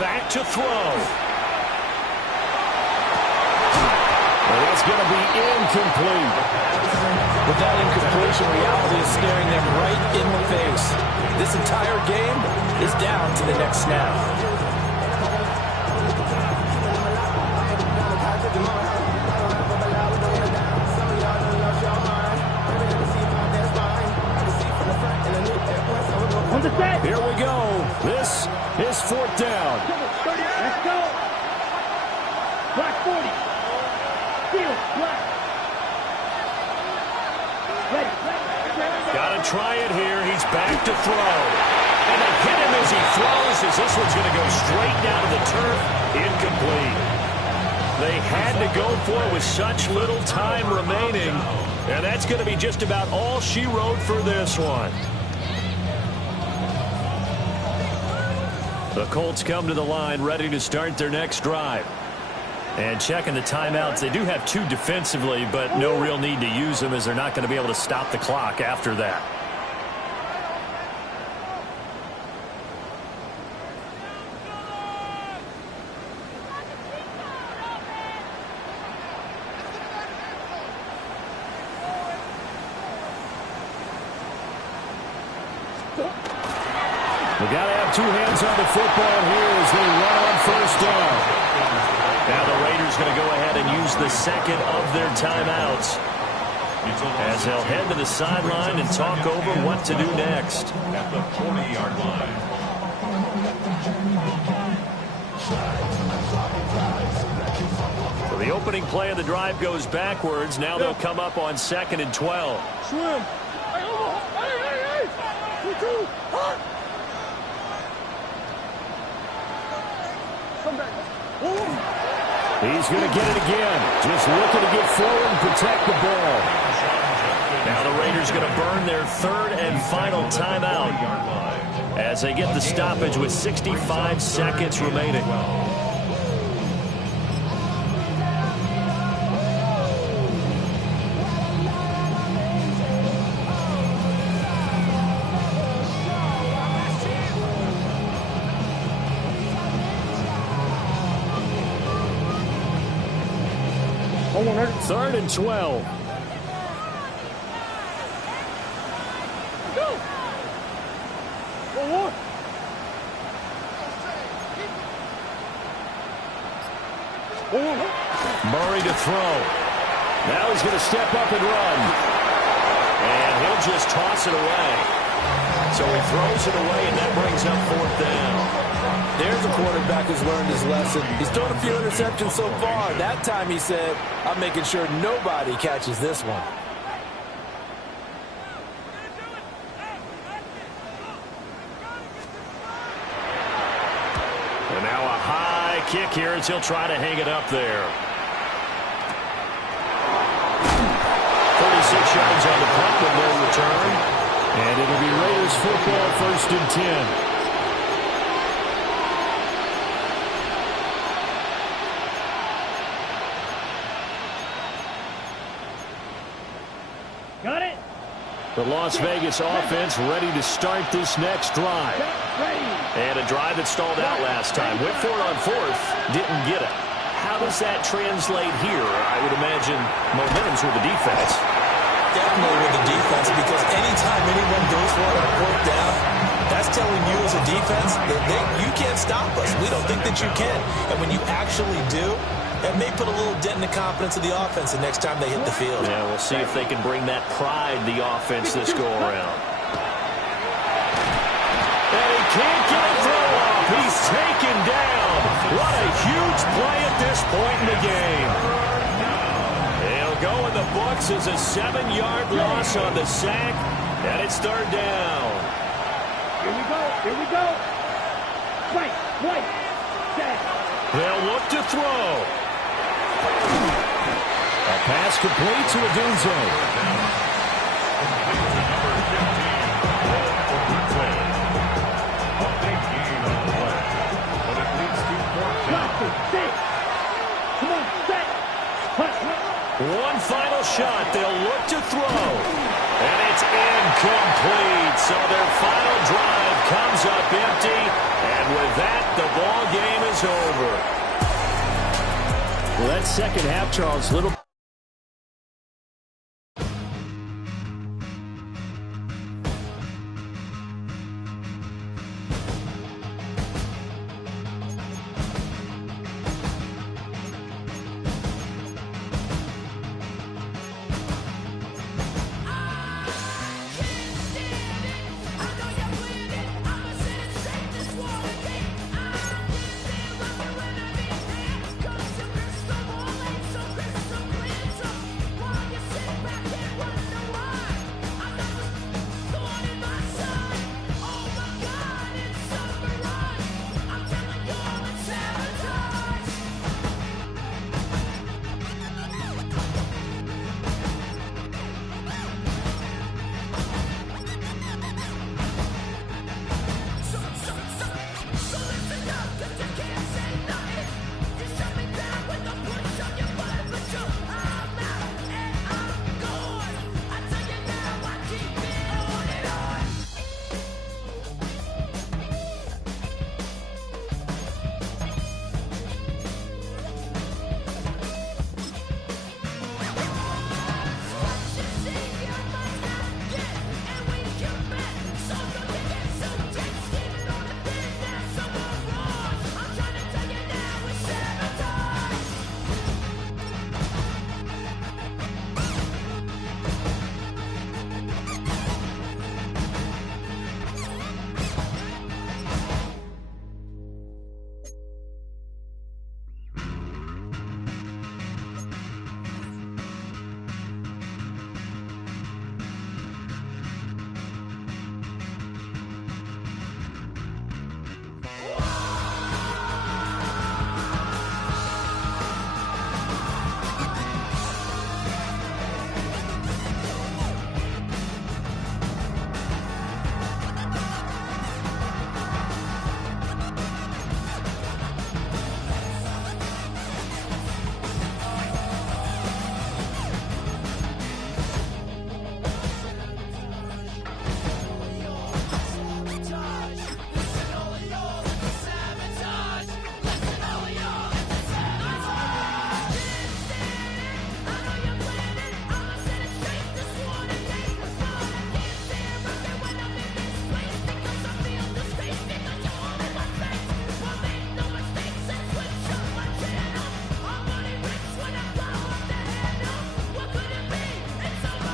Back to throw. Well, that's going to be incomplete. With that incompletion, reality is staring them right in the face. This entire game is down to the next snap. On the set. Here we go. This is fourth down. Let's go. Block 40. Steal. Block. Ready. Got to try it here. He's back to throw. And they hit him as he throws, as this one's going to go straight down to the turf. Incomplete. They had to go for it with such little time remaining. And that's going to be just about all she wrote for this one. The Colts come to the line ready to start their next drive. And checking the timeouts, they do have 2 defensively, but no real need to use them as they're not going to be able to stop the clock after that. We got to have 2 hands on the football here as they run on first down. Now the Raiders going to go ahead and use the second of their timeouts as they'll head to the sideline and talk over what to do next. At the 40-yard line. So the opening play of the drive goes backwards. Now they'll come up on 2nd and 12. Swim. He's going to get it again. Just looking to get forward and protect the ball. Now the Raiders going to burn their 3rd and final timeout as they get the stoppage with 65 seconds remaining. Third and 12. Murray to throw. Now he's going to step up and run. And he'll just toss it away. So he throws it away, and that brings up 4th down. There's a quarterback who's learned his lesson. He's thrown a few interceptions so far. That time he said, I'm making sure nobody catches this one. And now a high kick here as he'll try to hang it up there. 36 yards on the punt with no return. And it'll be Raiders football, 1st and 10. Got it. The Las Vegas offense ready to start this next drive. And a drive that stalled out last time. Went for it on 4th, didn't get it. How does that translate here? I would imagine momentum's with the defense. Definitely with the defense, because anytime anyone goes for it on 4th down, that's telling you as a defense that you can't stop us. We don't think that you can. And when you actually do, that may put a little dent in the confidence of the offense the next time they hit the field. Yeah, we'll see if they can bring that pride the offense this go-around. And he can't get a throw off. He's taken down. What a huge play at this point in the game. They'll It'll go in the books as a 7-yard loss on the sack, and it's third down. Here we go. Here we go. Right. Set. They'll look to throw. A pass complete to Odunze. Come on, set. One final shot. They'll look to throw. And it's incomplete. So their final drive comes up empty. And with that, the ball game is over. Well, that second half, Charles, little